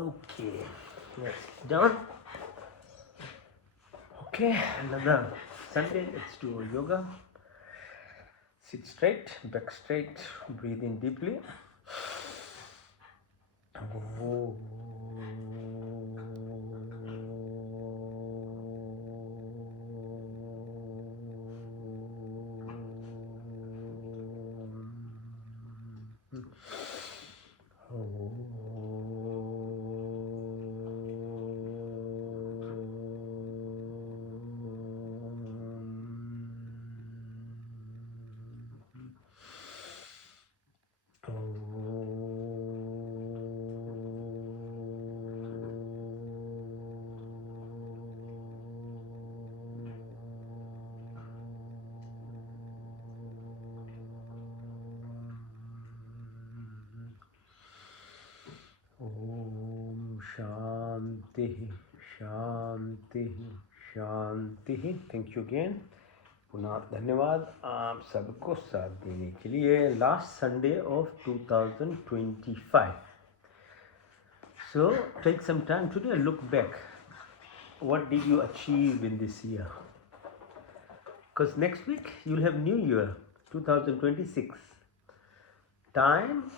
Okay, that's done. Okay, another Sunday. Let's do yoga. Sit straight, back straight, breathe in deeply. Om Shanti Shanti Shanti. Thank you again. पुनः धन्यवाद आप सबको साथ देने के लिए. Last Sunday of 2025. So take some time today and look back. What did you achieve in this year? Because next week you'll have New Year 2026. Time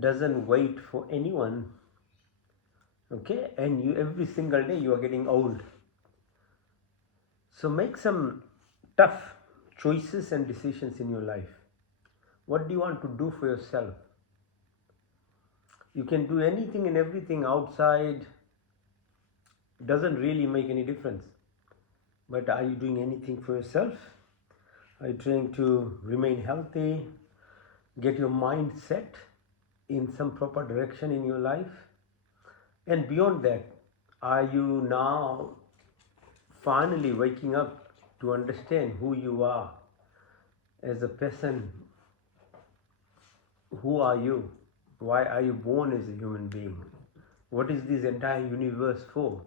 doesn't wait for anyone. Okay, and you every single day you are getting old. So make some tough choices and decisions in your life. What do you want to do for yourself? You can do anything and everything outside. It doesn't really make any difference. But are you doing anything for yourself? Are you trying to remain healthy? Get your mind set in some proper direction in your life? And beyond that, are you now finally waking up to understand who you are as a person? Who are you? Why are you born as a human being? What is this entire universe for?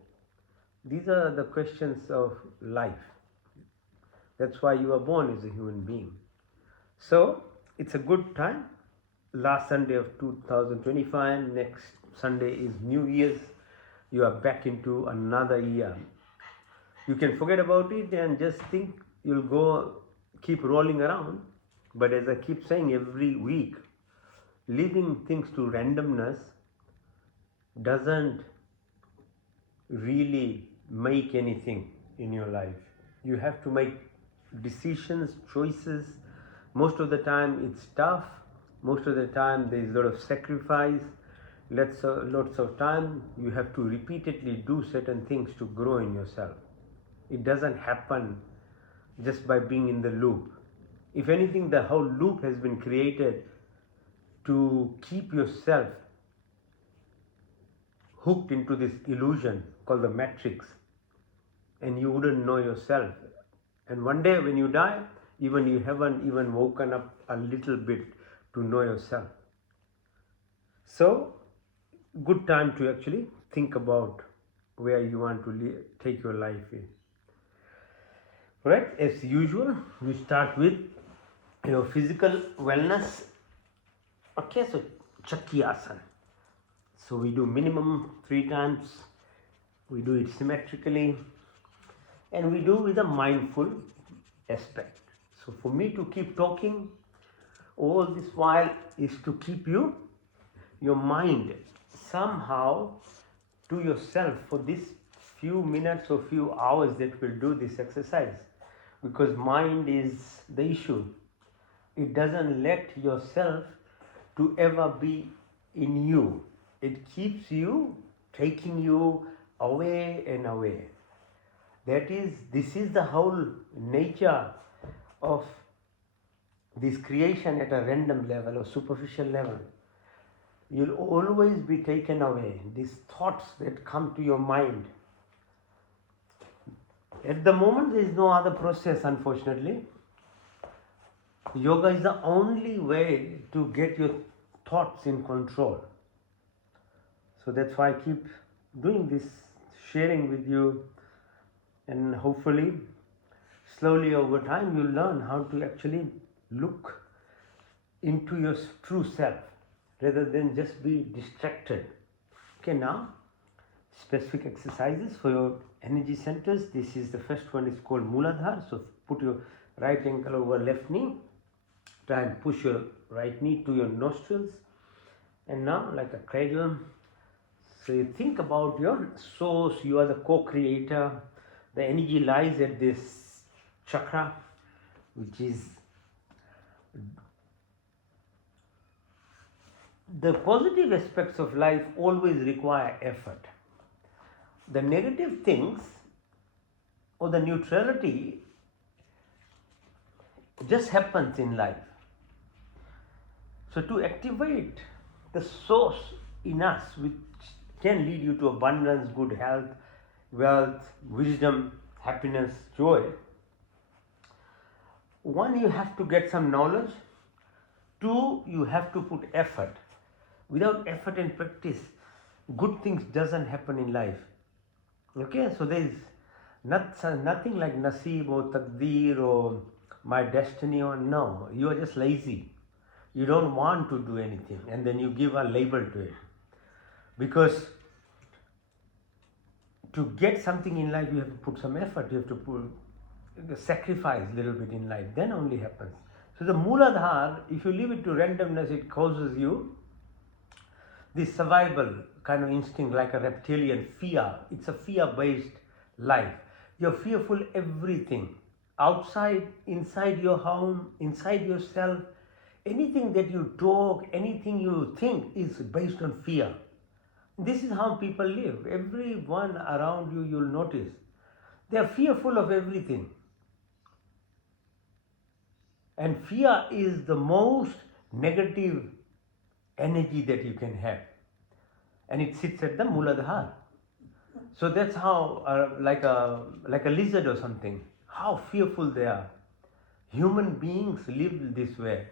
These are the questions of life. That's why you are born as a human being. So it's a good time. Last Sunday of 2025, next Sunday is New Year's. You are back into another year. You can forget about it and just think you'll go keep rolling around. But as I keep saying every week, leaving things to randomness doesn't really make anything in your life. You have to make decisions, choices. Most of the time it's tough. Most of the time there is a lot of sacrifice. Lots of time you have to repeatedly do certain things to grow in yourself. It doesn't happen just by being in the loop. If anything, the whole loop has been created to keep yourself hooked into this illusion called the matrix, and you wouldn't know yourself. And one day when you die, even you haven't even woken up a little bit to know yourself. So good time to actually think about where you want to take your life in. Right, as usual, we start with your physical wellness. Okay, so Chakrasana. So we do minimum 3 times. We do it symmetrically, and we do with a mindful aspect. So for me to keep talking all this while is to keep your mind somehow to yourself for this few minutes or few hours that we'll do this exercise, because mind is the issue. It doesn't let yourself to ever be in you. It keeps you, taking you away and away. This is the whole nature of this creation at a random level or superficial level. You'll always be taken away. These thoughts that come to your mind. At the moment, there is no other process, unfortunately. Yoga is the only way to get your thoughts in control. So that's why I keep doing this, sharing with you, and hopefully slowly over time you'll learn how to actually look into your true self rather than just be distracted. Okay, now specific exercises for your energy centers. This is the first one is called Muladhara. So put your right ankle over left knee. Try and push your right knee to your nostrils. And now like a cradle. So you think about your source. You are the co-creator. The energy lies at this chakra, which is the positive aspects of life always require effort. The negative things or the neutrality just happens in life. So to activate the source in us, which can lead you to abundance, good health, wealth, wisdom, happiness, joy, one, you have to get some knowledge. Two, you have to put effort. Without effort and practice, good things doesn't happen in life. Okay, so there is nothing like Naseeb or Taqdeer or my destiny or no. You are just lazy. You don't want to do anything, and then you give a label to it. Because to get something in life, you have to put some effort. You have to sacrifice a little bit in life. Then only happens. So the Muladhara, if you leave it to randomness, it causes you this survival kind of instinct, like a reptilian fear. It's a fear-based life. You're fearful everything. Outside, inside your home, inside yourself, anything that you talk, anything you think is based on fear. This is how people live. Everyone around you, you'll notice, they are fearful of everything. And fear is the most negative energy that you can have. And it sits at the Muladhara. So that's how, like a lizard or something, how fearful they are. Human beings live this way.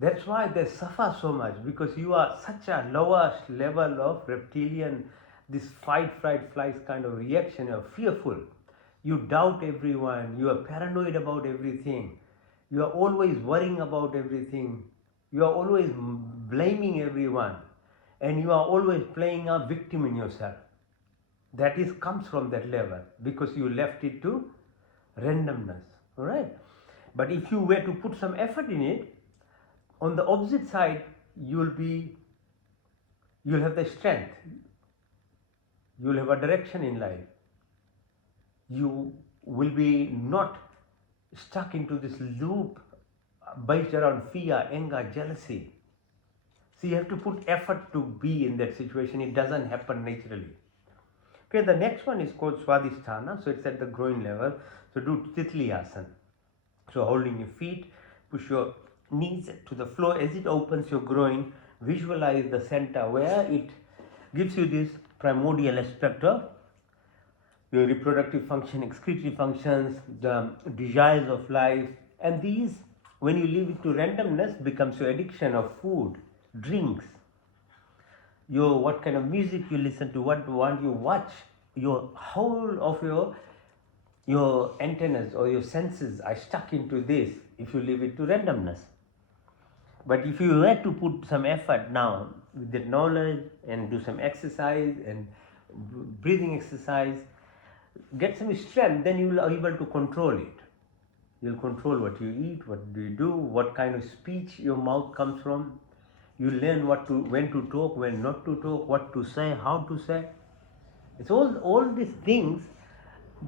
That's why they suffer so much, because you are such a lower level of reptilian, this fight, fright, flight kind of reaction. You're fearful. You doubt everyone. You are paranoid about everything. You are always worrying about everything. You are always blaming everyone. And you are always playing a victim in yourself. That comes from that level, because you left it to randomness. All right. But if you were to put some effort in it, on the opposite side, you'll have the strength. You'll have a direction in life. You will be not stuck into this loop based around fear, anger, jealousy. So you have to put effort to be in that situation. It doesn't happen naturally. Okay, the next one is called Swadhisthana. So it's at the groin level. So do Titli Asana. So holding your feet, push your knees to the floor. As it opens your groin, visualize the center where it gives you this primordial aspect of your reproductive function, excretory functions, the desires of life. And these, when you leave it to randomness, becomes your addiction of food, drinks, what kind of music you listen to, what you watch. Your whole of your antennas or your senses are stuck into this if you leave it to randomness. But if you were to put some effort now with that knowledge and do some exercise and breathing exercise, get some strength, then you will be able to control it. You'll control what you eat, what do you do, what kind of speech your mouth comes from. You learn when to talk, when not to talk, what to say, how to say. It's all these things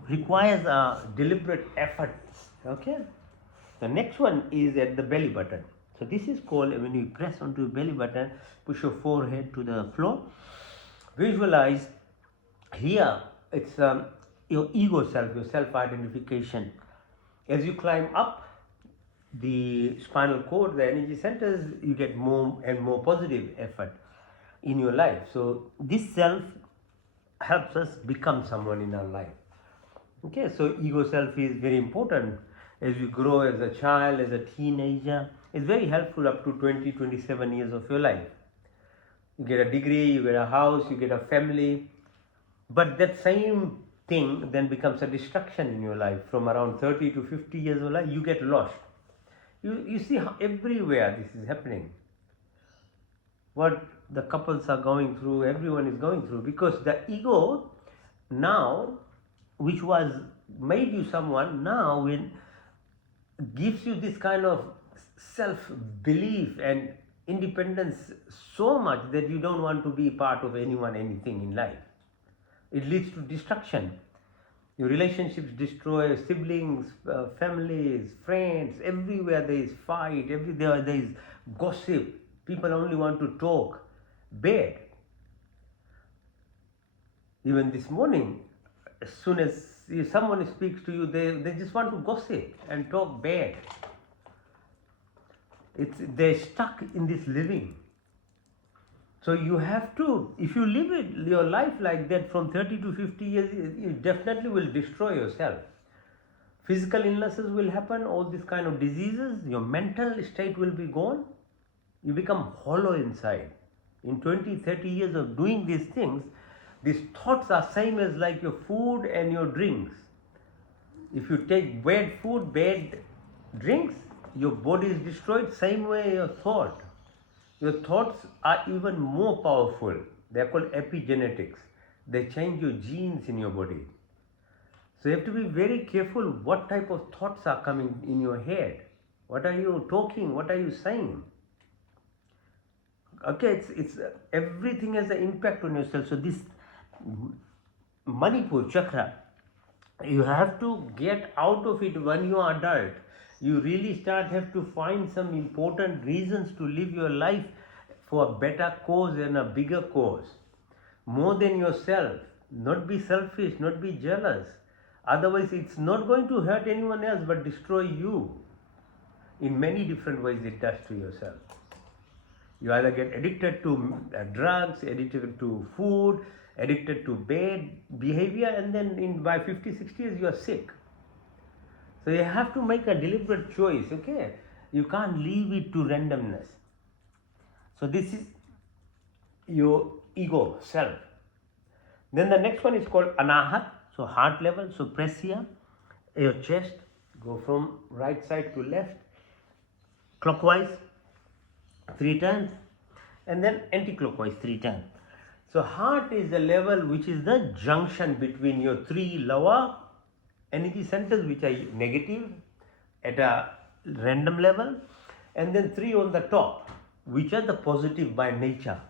requires a deliberate effort. Okay. The next one is at the belly button. So this is called, when you press onto your belly button, push your forehead to the floor. Visualize here, it's your ego self, your self-identification. As you climb up the spinal cord, the energy centers, you get more and more positive effort in your life. So this self helps us become someone in our life. Okay, so ego self is very important as you grow as a child, as a teenager. It's very helpful up to 20, 27 years of your life. You get a degree, you get a house, you get a family. But that same thing then becomes a distraction in your life. From around 30 to 50 years of life, you get lost. You see how everywhere this is happening. What the couples are going through, everyone is going through, because the ego now, which was made you someone, now when gives you this kind of self belief and independence so much that you don't want to be part of anyone, anything in life. It leads to destruction. Your relationships destroy, siblings, families, friends, everywhere there is fight, everywhere there is gossip. People only want to talk bad. Even this morning, as soon as someone speaks to you, they just want to gossip and talk bad. They're stuck in this living. So you have to, if you live your life like that from 30 to 50 years, you definitely will destroy yourself. Physical illnesses will happen, all these kind of diseases, your mental state will be gone. You become hollow inside. In 20, 30 years of doing these things, these thoughts are same as like your food and your drinks. If you take bad food, bad drinks, your body is destroyed. Same way your thought. Your thoughts are even more powerful. They are called epigenetics. They change your genes in your body. So you have to be very careful what type of thoughts are coming in your head. What are you talking? What are you saying? Okay, it's everything has an impact on yourself. So this Manipur chakra, you have to get out of it when you are adult. You really have to find some important reasons to live your life for a better cause and a bigger cause. More than yourself. Not be selfish, not be jealous. Otherwise, it's not going to hurt anyone else but destroy you. In many different ways it does to yourself. You either get addicted to drugs, addicted to food, addicted to bad behavior, and then by 50, 60 years you are sick. So you have to make a deliberate choice, okay? You can't leave it to randomness. So this is your ego, self. Then the next one is called anahat, so heart level. So press here, your chest, go from right side to left, clockwise 3 times, and then anti-clockwise 3 times. So heart is the level which is the junction between your 3 lower energy centers, which are negative at a random level, and then 3 on the top, which are the positive by nature.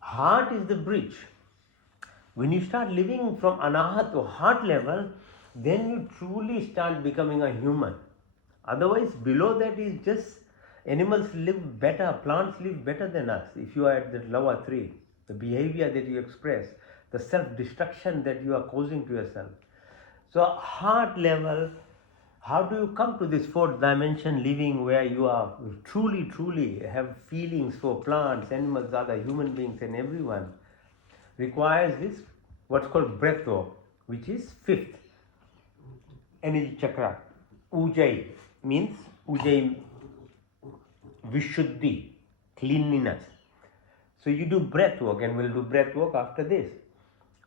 Heart is the bridge. When you start living from anahat to heart level, then you truly start becoming a human. Otherwise, below that is just animals live better, plants live better than us. If you are at the lower 3, the behavior that you express, the self-destruction that you are causing to yourself. So heart level, how do you come to this 4th dimension living where you are truly have feelings for plants, animals, other human beings and everyone? Requires this, what's called breath work, which is 5th energy chakra. Ujjayi means, Ujjayi, Vishuddhi, cleanliness. So you do breath work, and we'll do breath work after this.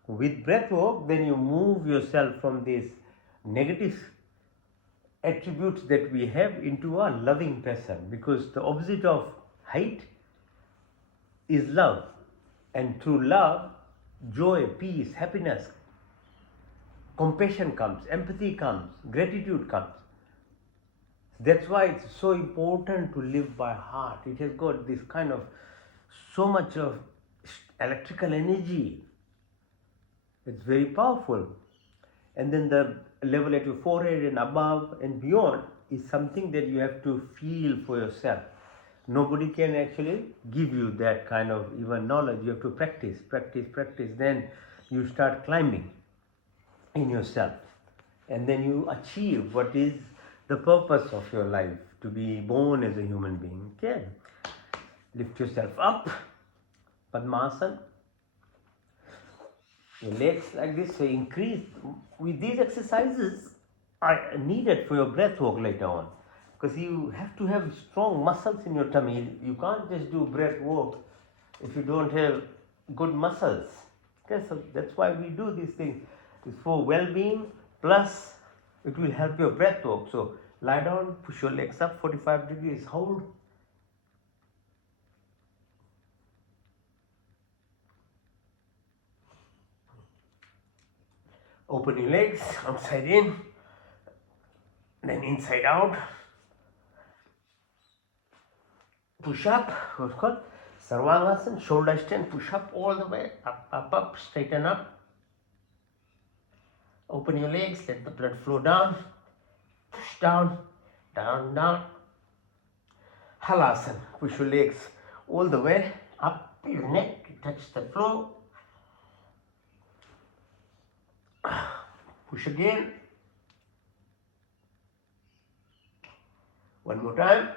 With breath work, then you move yourself from these negative attributes that we have into a loving person, because the opposite of hate is love, and through love, joy, peace, happiness, compassion comes, empathy comes, gratitude comes. That's why it's so important to live by heart. It has got this kind of so much of electrical energy. It's very powerful. And then the level at your forehead and above and beyond is something that you have to feel for yourself. Nobody can actually give you that kind of even knowledge. You have to practice. Then you start climbing in yourself. And then you achieve what is the purpose of your life, to be born as a human being. Okay? Lift yourself up. Padmasana. Your legs like this, so increase. With these exercises are needed for your breath work later on, because you have to have strong muscles in your tummy. You can't just do breath work if you don't have good muscles. Okay, so that's why we do these things. It's for well-being, plus it will help your breath work. So lie down, push your legs up 45 degrees, hold. Open your legs, outside in, then inside out. Push up, what's called Sarvangasana, shoulder stand, push up all the way, up, straighten up. Open your legs, let the blood flow down, push down, down. Halasana, push your legs all the way up your neck, touch the floor. Push again. One more time.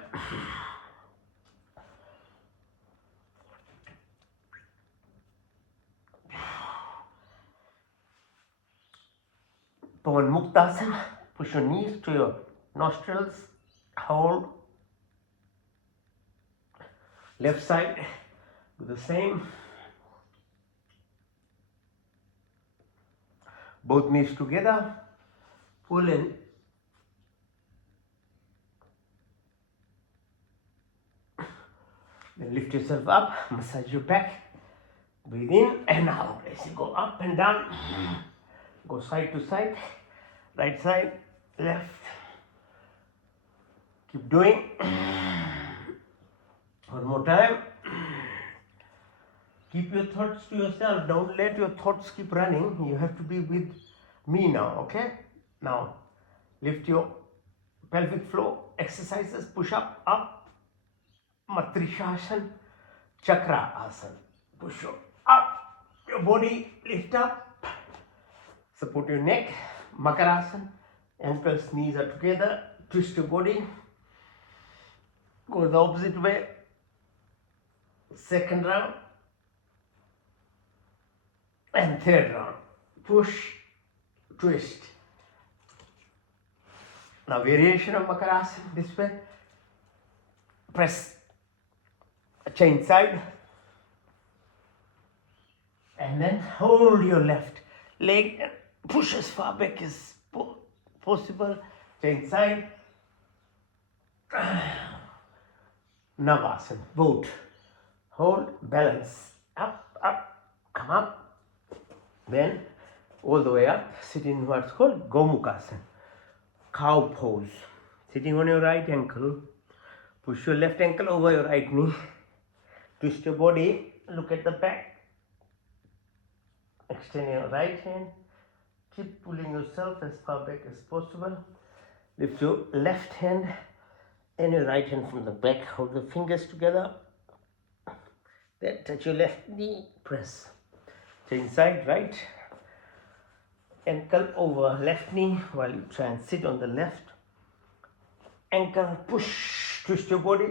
Pavan Muktasana, push your knees to your nostrils, hold. Left side, do the same. Both knees together, pull in. Then lift yourself up, massage your back. Breathe in and out as you go up and down. Go side to side, right side, left. Keep doing. One more time. Keep your thoughts to yourself. Don't let your thoughts keep running. You have to be with me now, okay? Now, lift your pelvic floor. Exercises, push up. Matrishasana, Chakra Asana. Push up. Your body, lift up. Support your neck. Makarasana. Ankles, knees are together. Twist your body. Go the opposite way. Second round. And third round. Push, twist. Now variation of Makarasana this way. Press chain side. And then hold your left leg and push as far back as possible. Chain side. Navasana, boat. Hold, balance. Up, come up. Then all the way up, sit in what's called Gomukhasana, cow pose. Sitting on your right ankle, push your left ankle over your right knee, twist your body, look at the back, extend your right hand, keep pulling yourself as far back as possible. Lift your left hand and your right hand from the back, hold the fingers together, then touch your left knee, press. Change side, right ankle over left knee while you try and sit on the left ankle, push, twist your body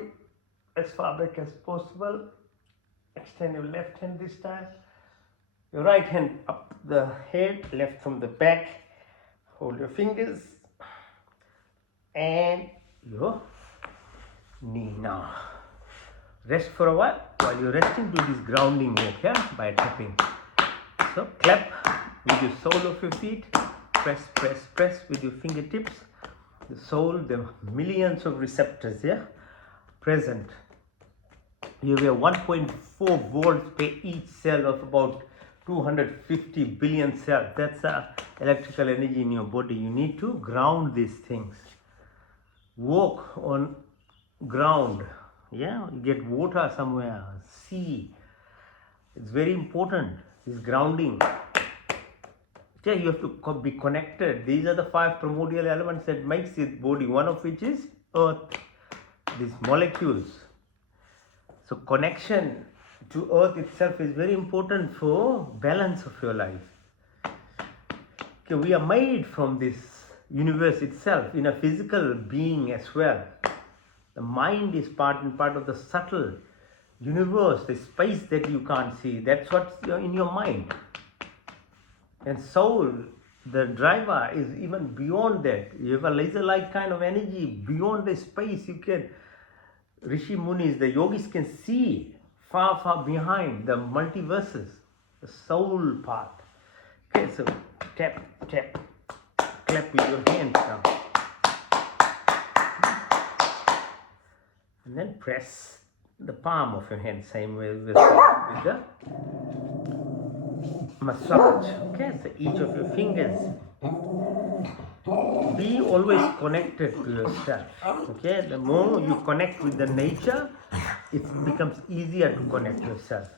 as far back as possible, extend your left hand this time, your right hand up the head, left from the back, hold your fingers and your knee. Now rest for a while you're resting, do this grounding work, yeah, by tapping. So clap with your sole of your feet, press with your fingertips. The sole, the millions of receptors, yeah, present. You have 1.4 volts per each cell of about 250 billion cells. That's electrical energy in your body. You need to ground these things. Walk on ground, yeah, you get water somewhere, sea. It's very important. Is grounding. Yeah, you have to be connected. These are the 5 primordial elements that makes the body, one of which is earth, these molecules. So connection to earth itself is very important for balance of your life. Okay, we are made from this universe itself in a physical being as well. The mind is part of the subtle universe, the space that you can't see. That's what's in your mind. And soul, the driver, is even beyond that. You have a laser-like kind of energy beyond the space. You can, Rishi Munis, the yogis can see far behind the multiverses, the soul part. Okay, so tap, clap with your hands now. And then press the palm of your hand, same way with the massage. Okay, so each of your fingers. Be always connected to yourself. Okay, the more you connect with the nature, it becomes easier to connect yourself.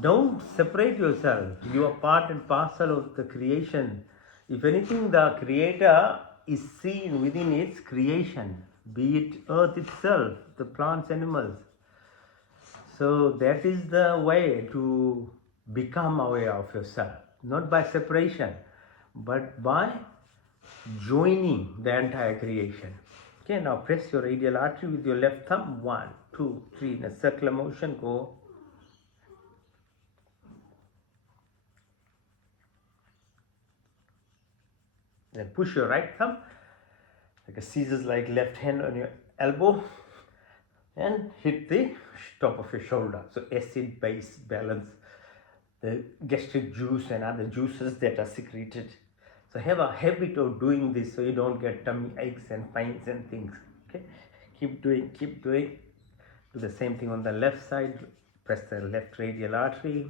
Don't separate yourself. You are part and parcel of the creation. If anything, the creator is seen within its creation, be it earth itself, the plants, animals. So that is the way to become aware of yourself, not by separation, but by joining the entire creation. Okay, now press your radial artery with your left thumb. 1, 2, 3. In a circular motion, go. Then push your right thumb, like a scissors-like left hand on your elbow, and hit the top of your shoulder. So acid, base, balance the gastric juice and other juices that are secreted. So have a habit of doing this so you don't get tummy aches and pains and things. Okay, keep doing. Do the same thing on the left side. Press the left radial artery.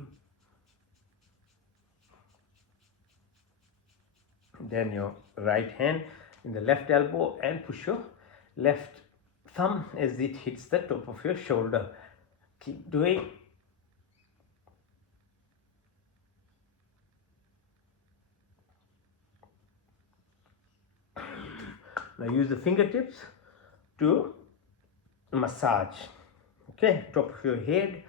Then your right hand in the left elbow and push your left thumb as it hits the top of your shoulder. Keep doing. Now use the fingertips to massage. Okay, top of your head.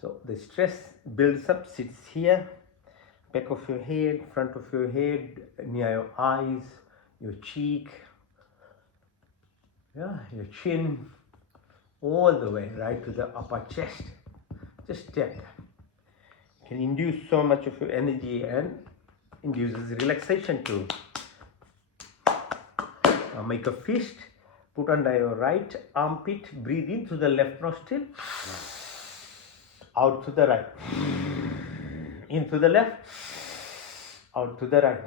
So the stress builds up, sits here, back of your head, front of your head, near your eyes, your cheek, yeah, your chin, all the way right to the upper chest. Just tap. Can induce so much of your energy and induces relaxation too. Now make a fist, put under your right armpit, breathe in through the left nostril, out to the right, in to the left, out to the right,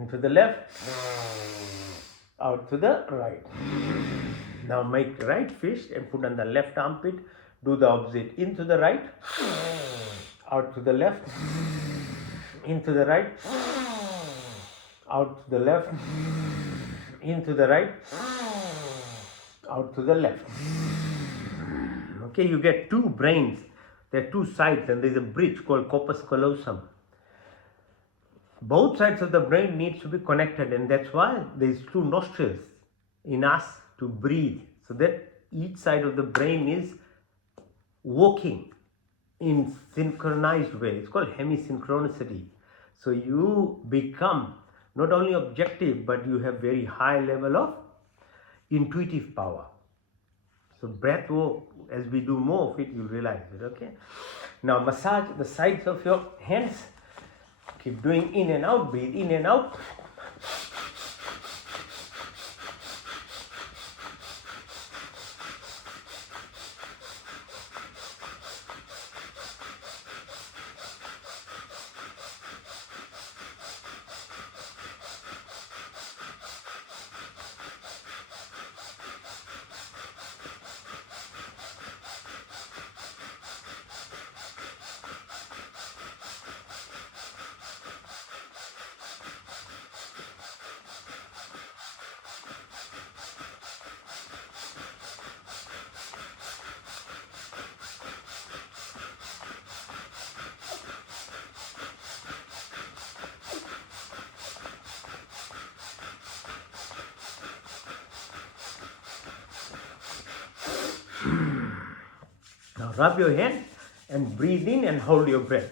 into the left, out to the right. Now make right fist and put on the left armpit, do the opposite, into the right, out to the left, into the right, out to the left, into the right, out to the left. Okay, you get two brains. There are two sides and there is a bridge called corpus callosum. Both sides of the brain needs to be connected, and that's why there is two nostrils in us to breathe, so that each side of the brain is working in synchronized way. It's called hemisynchronicity. So you become not only objective, but you have very high level of intuitive power. So breath work, as we do more of it, you'll realize it. Okay, now massage the sides of your hands. Keep doing in and out, breathe in and out. Now rub your hand and breathe in and hold your breath.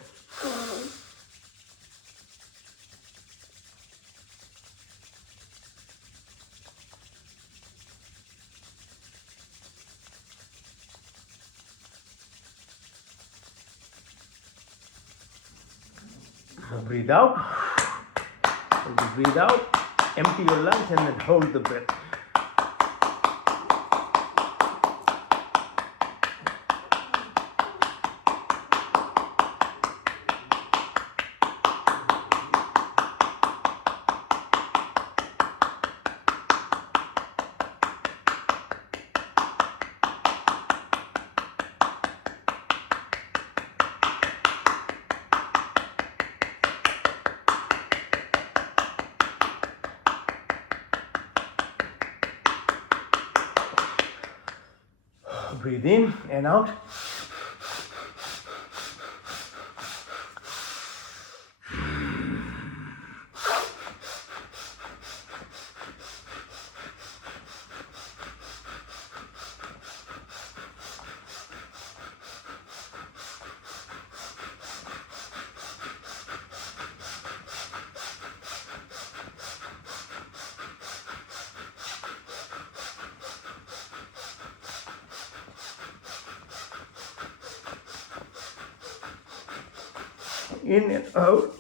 Now breathe out. As you breathe out, empty your lungs and then hold the breath. Breathe in and out. In and out.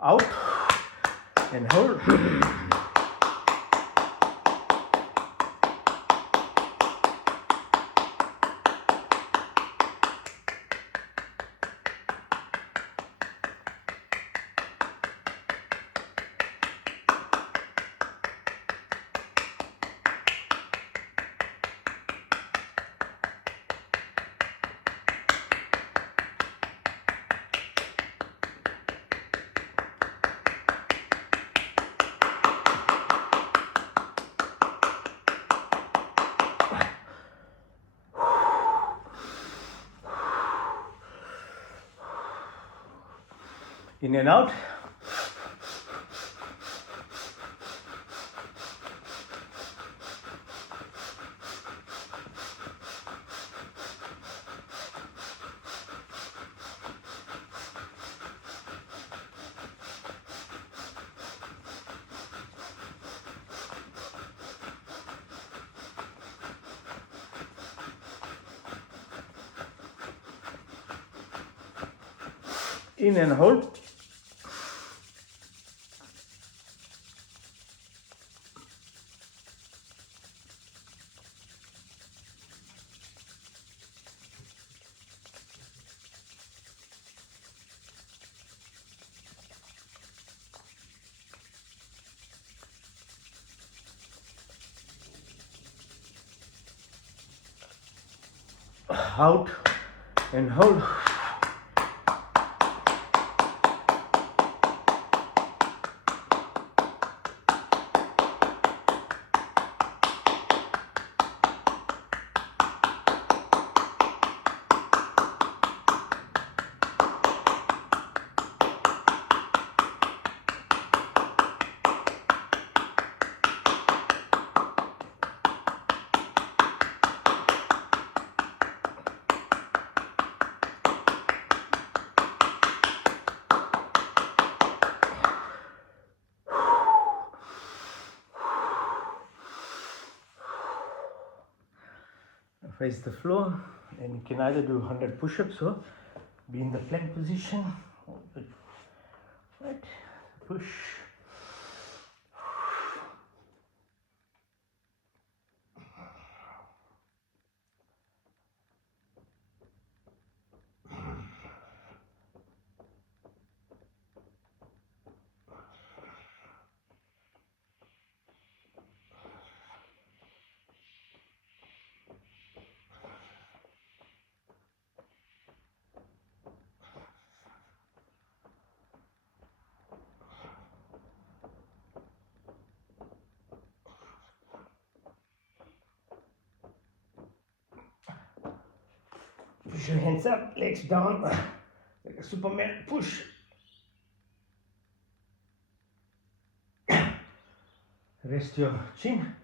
Out and hold. In and out. In and hold. Out and hold. Face the floor, and you can either do 100 push-ups or be in the plank position. Right, push. Push your hands up, legs down, like a Superman. Push. Rest your chin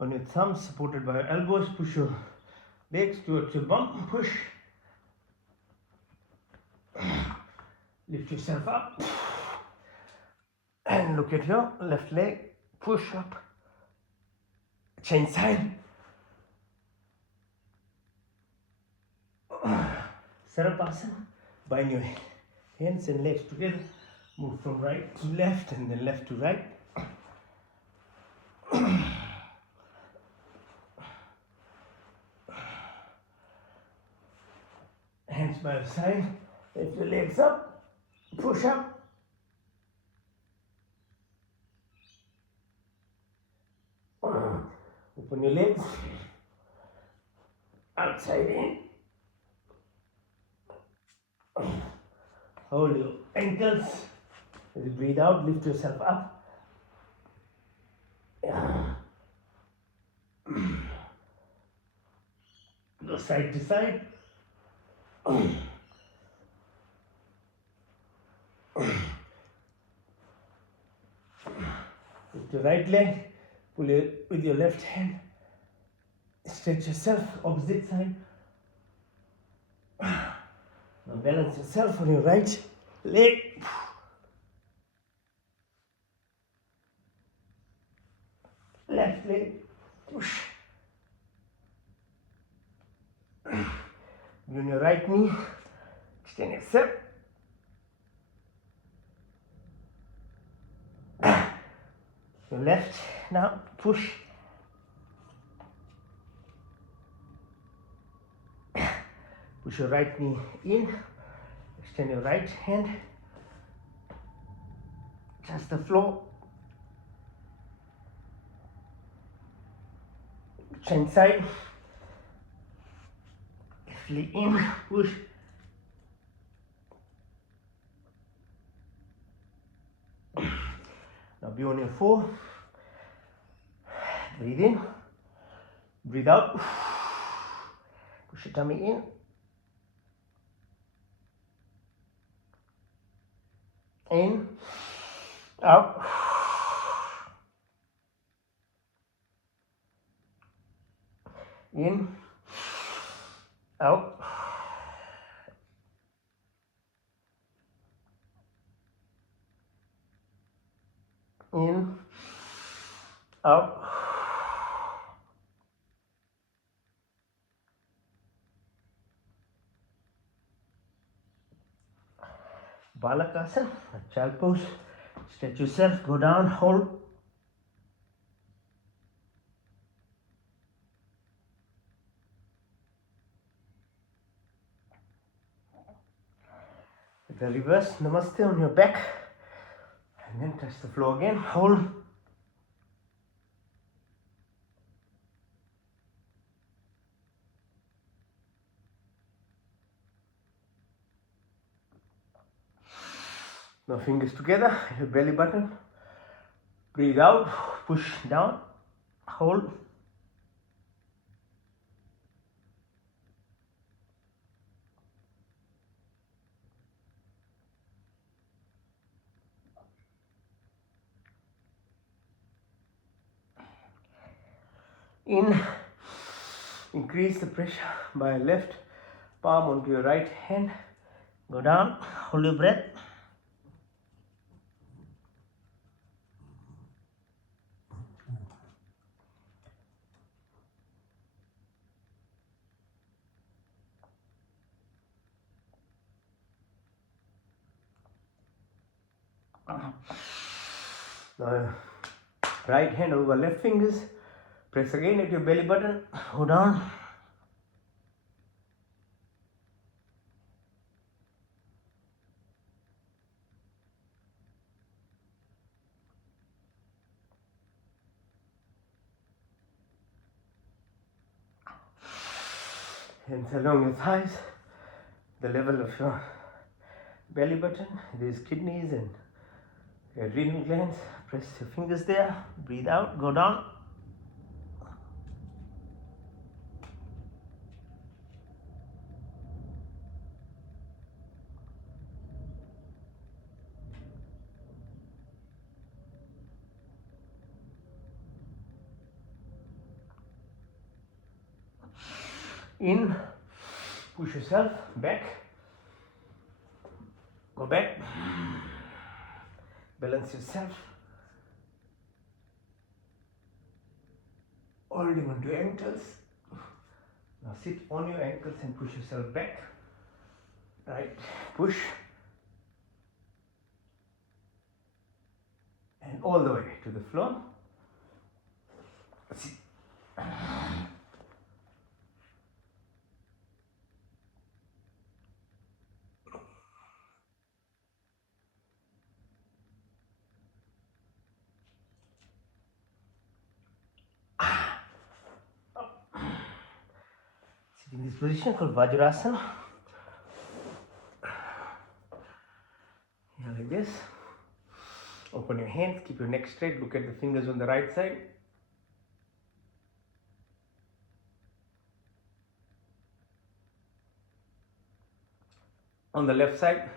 on your thumbs, supported by your elbows. Push your legs towards your bum. Push. Lift yourself up. And look at your left leg. Push up. Change side. Sarabhasana. Bind your hands and legs together. Move from right to left and then left to right. Hands by your side. Lift your legs up. Push up. Open your legs. Outside in. Hold your ankles. As you breathe out, lift yourself up. Yeah. Go side to side. Lift your right leg. Pull it with your left hand. Stretch yourself, opposite side. Now balance yourself on your right leg. Left leg. Push. On your right knee. Extend yourself. Your left now. Push. Push your right knee in. Extend your right hand. Touch the floor. Change side. Left leg in. Push. Now be on your 4. Breathe in. Breathe out. Push your tummy in. In. Out. In. Out. In. Out. Balakasana, child pose. Stretch yourself, go down, hold. The reverse namaste on your back. And then touch the floor again, hold. Now fingers together, your belly button. Breathe out, push down, hold. In, increase the pressure by left palm onto your right hand. Go down, hold your breath. Now, right hand over left fingers. Press again at your belly button. Go down. Hands along your thighs, the level of your belly button, these kidneys and your adrenal glands. Press your fingers there. Breathe out. Go down. In. Push yourself back. Go back. Balance yourself. Holding onto your ankles. Now sit on your ankles and push yourself back. Right. Push. And all the way to the floor. Sit. In this position called Vajrasana. Yeah, like this. Open your hands, keep your neck straight, look at the fingers on the right side. On the left side.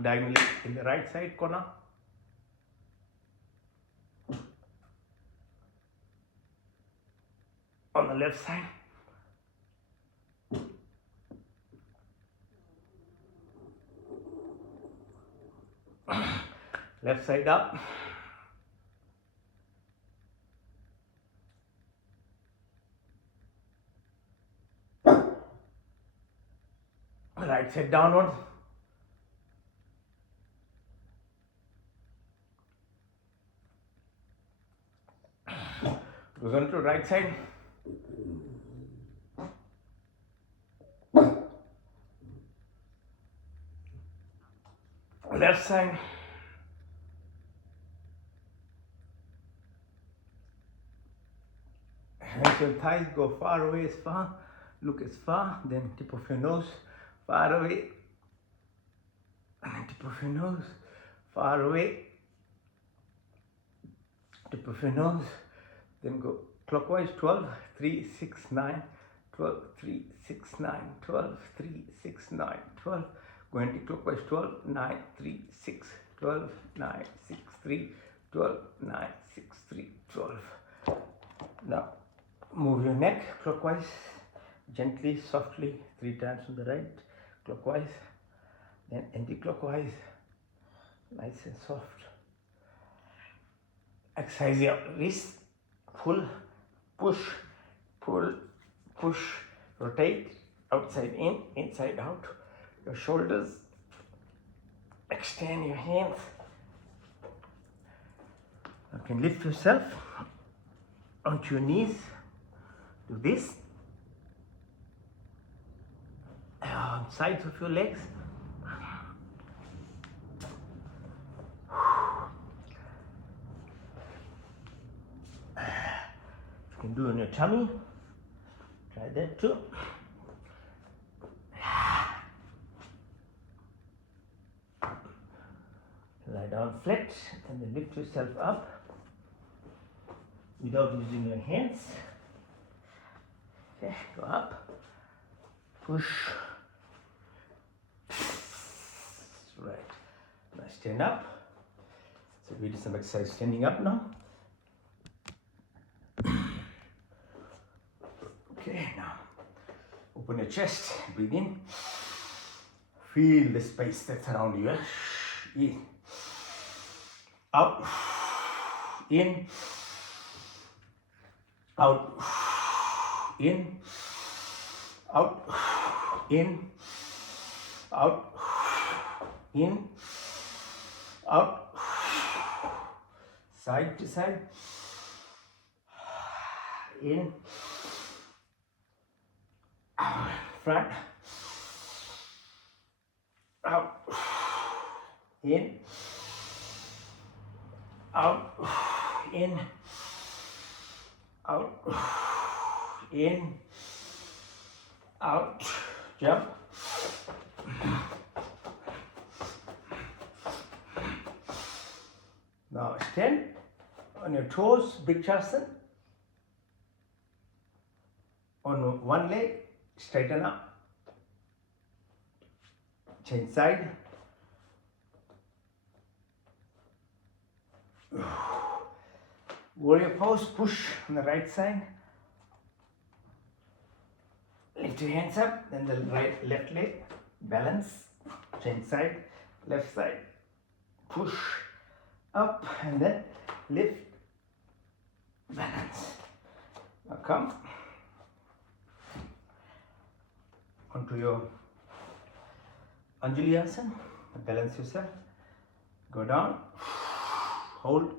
Diagonally in the right side corner. On the left side. Left side up. Right side downward. Goes on to right side. Left side. Hands your thighs, go far away as far. Look as far, then tip of your nose far away. And then tip of your nose far away. Tip of your nose. Then go clockwise 12, 3, 6, 9, 12, 3, 6, 9, 12, 3, 6, 9, 12. Go anti-clockwise 12, 9, 3, 6, 12, 9, 6, 3, 12, 9, 6, 3, 12. Now move your neck clockwise, gently, softly, 3 times on the right, clockwise, then anti-clockwise, nice and soft. Exercise your wrist, pull, push, pull, push, rotate, outside in, inside out, your shoulders, extend your hands. You can lift yourself onto your knees, do this, on sides of your legs. You can do on your tummy, try that too. Lie down flat and then lift yourself up without using your hands. Okay, go up, push. Right, now stand up. So we do some exercise standing up now. Okay, now open your chest, breathe in. Feel the space that's around you. In, out, in, out, in, out, in, out, in, out, side to side, in, front, out, in, out, in, out, in, out, jump. Now stand on your toes, Vrikshasana. On one leg, straighten up. Change side. Warrior pose, push on the right side. Lift your hands up, then the left leg, balance, change side, left side, push up and then lift, balance. Now come onto your Anjali Asana, balance yourself, go down, hold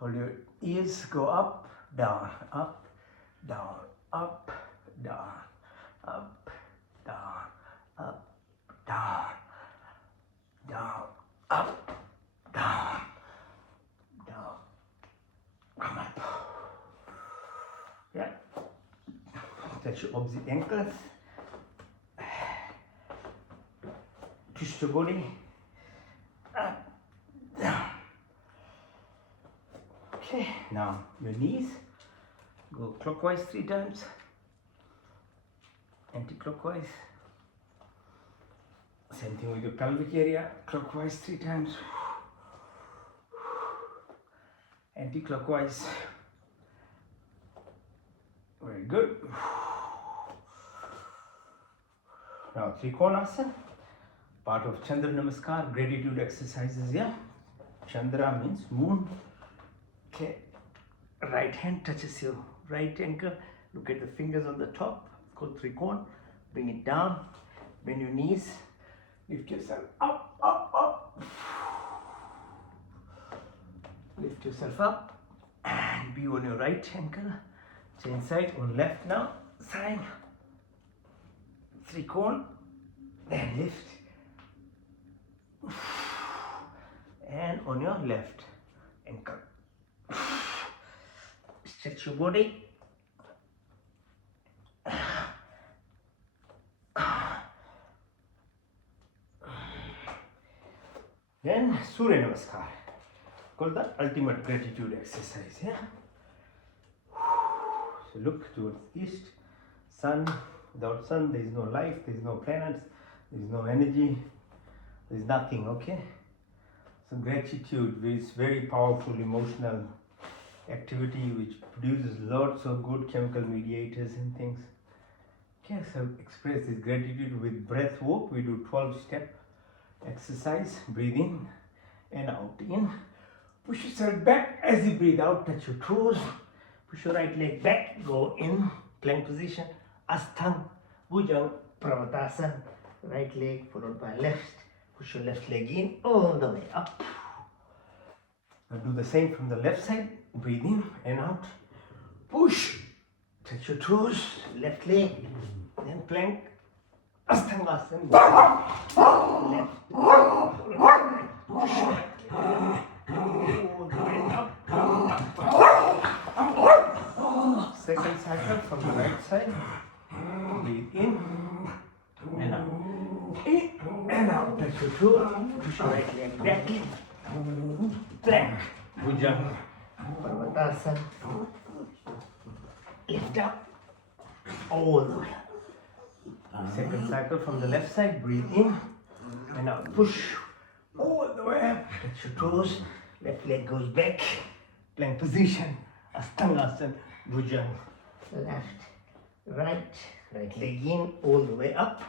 your ears, go up, down, up, down, up, down, up, down, up, down, down, up, down, down. Come on. Touch your opposite ankles. Twist your body. Up, down. Okay, now your knees. Go clockwise 3 times. Anti-clockwise. Same thing with your pelvic area. Clockwise 3 times. Anti-clockwise. Very good. Now Trikonasana, part of Chandra Namaskar, gratitude exercises. Yeah, Chandra means moon. Okay, right hand touches your right ankle. Look at the fingers on the top. It's called Trikon. Bring it down. Bend your knees. Lift yourself up, up, up. Lift yourself up and be on your right ankle. Change side on left now. Side. Trikon. Then lift. And on your left ankle. Stretch your body. Then Surya Namaskar, called the ultimate gratitude exercise. Yeah. So look towards east. Sun. Without sun, there is no life. There is no planets. There is no energy. There is nothing. Okay. So gratitude is very powerful emotional activity which produces lots of good chemical mediators and things. Okay. So express this gratitude with breath work. We do 12-step exercise. Breathe in and out. In. Push yourself back as you breathe out. Touch your toes. Push your right leg back. Go in plank position. Asthang Bhujang Pravatasana. Right leg followed by left. Push your left leg in all the way up. Now do the same from the left side. Breathe in and out. Push. Touch your toes. Left leg. Then plank. Asthangasana. Left. Push right. All the way up. Second cycle from the right side. Breathe in and out. In and out. Touch your toes. Push your right leg back. Plank. Bhujang Parvatasana. Lift up. All the way up. Second cycle from the left side. Breathe in and out. Push all the way up. Touch your toes. Left leg goes back. Plank position. Asthangasana. Bhujang. Left, right, right leg in, all the way up.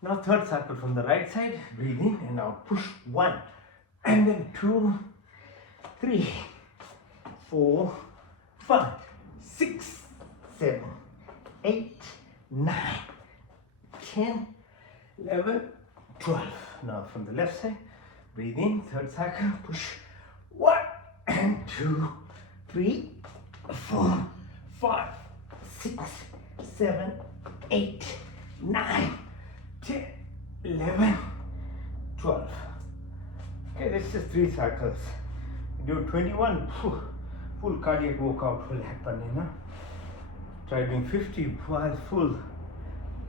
Now third cycle from the right side. Breathe in and out. Push 1 and then 2, 3, 4, 5, 6, 7, 8, 9, 10, 11, 12. Now from the left side. Breathe in. Third cycle. Push 1 and 2, 3, 4, 5, 6, 7, 8, 9, 10, 11, 12. Okay, that's just 3 cycles. You do 21, full cardiac workout will happen, you know. Try doing 50 while full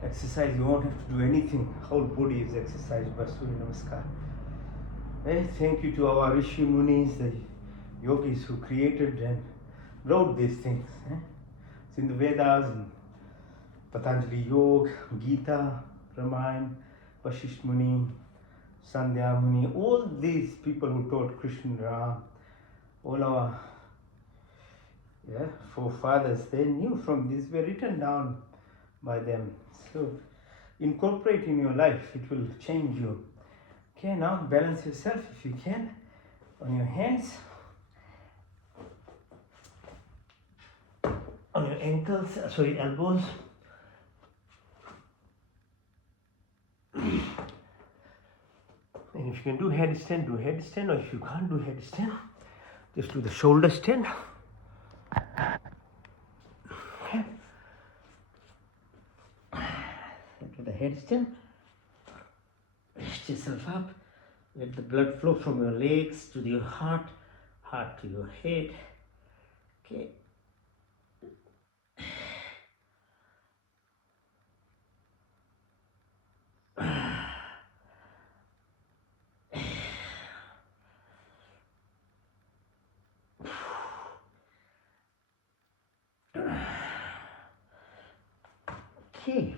exercise. You won't have to do anything. Whole body is exercised by Surya Namaskar. Hey, thank you to our Rishi Munis, the yogis who created and wrote these things. It's in the Vedas, in Patanjali Yoga, Gita, Ramayana, Vashisht Muni, Sandhya Muni, all these people who taught Krishna, Ram, all our forefathers, they knew from this, were written down by them. So incorporate in your life, it will change you. Okay, now balance yourself if you can on your hands, on your ankles, elbows. And if you can do headstand, do headstand, or if you can't do headstand, just do the shoulder stand. Okay. Do the headstand. Lift yourself up. Let the blood flow from your legs to your heart, heart to your head. Okay. Okay.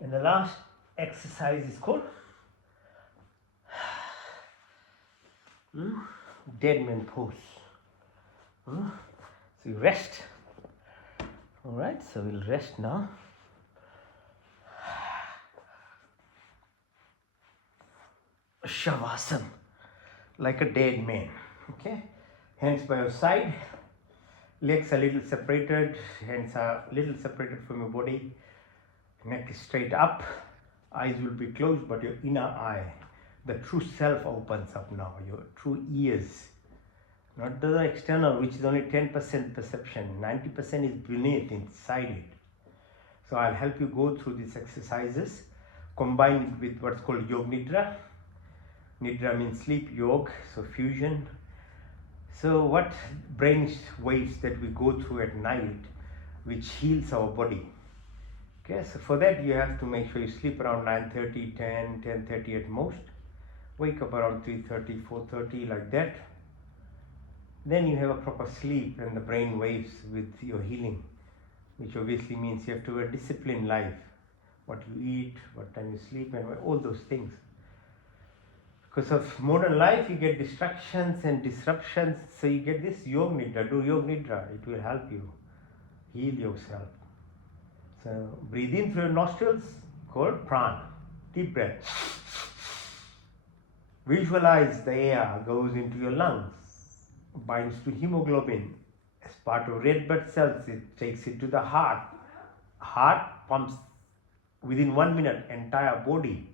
And the last exercise is called dead man pose. So you rest. Alright, so we'll rest now. Shavasana, like a dead man. Okay, hands by your side, legs a little separated, hands are a little separated from your body, neck is straight up, eyes will be closed, but your inner eye, the true self opens up now, your true ears, not the external, which is only 10% perception, 90% is beneath, inside it. So I'll help you go through these exercises, combine it with what's called Yog Nidra. Nidra means sleep, Yog, so fusion. So what brain waves that we go through at night, which heals our body. Okay, so for that you have to make sure you sleep around 9:30, 10, 10:30 at most. Wake up around 3:30, 4:30 like that. Then you have a proper sleep and the brain waves with your healing, which obviously means you have to have a disciplined life. What you eat, what time you sleep, and all those things. Because of modern life, you get distractions and disruptions. So you get this Yog Nidra. Do Yog Nidra. It will help you heal yourself. So breathe in through your nostrils, called prana. Deep breath. Visualize the air goes into your lungs, binds to hemoglobin. As part of red blood cells, it takes it to the heart. Heart pumps within 1 minute. Entire body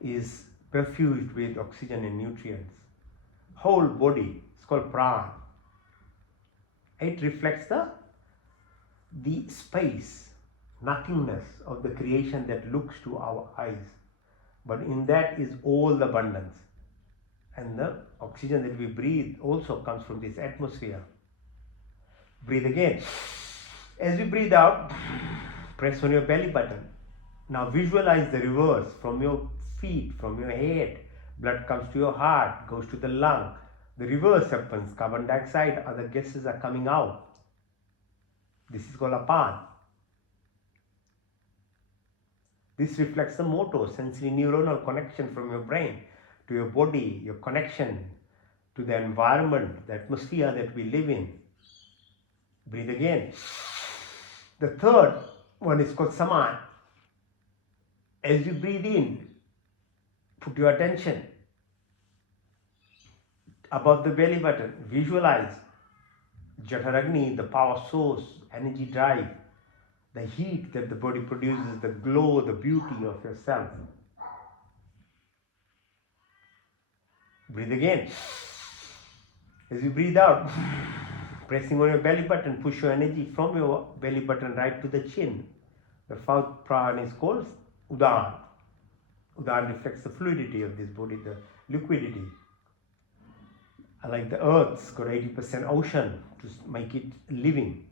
is perfused with oxygen and nutrients. Whole body, it's called prana. It reflects the space, nothingness of the creation that looks to our eyes. But in that is all the abundance. And the oxygen that we breathe also comes from this atmosphere. Breathe again. As you breathe out, press on your belly button. Now visualize the reverse from your feet, from your head. Blood comes to your heart, goes to the lung. The reverse happens. Carbon dioxide, other gases are coming out. This is called apan. This reflects the motor, sensory neuronal connection from your brain to your body, your connection to the environment, the atmosphere that we live in. Breathe again. The third one is called saman. As you breathe in, put your attention above the belly button. Visualize Jataragni, the power source, energy drive, the heat that the body produces, the glow, the beauty of yourself. Breathe again. As you breathe out, pressing on your belly button, push your energy from your belly button right to the chin. The fourth prana is called Udan. Udan reflects the fluidity of this body, the liquidity. Like the earth's got 80% ocean to make it living.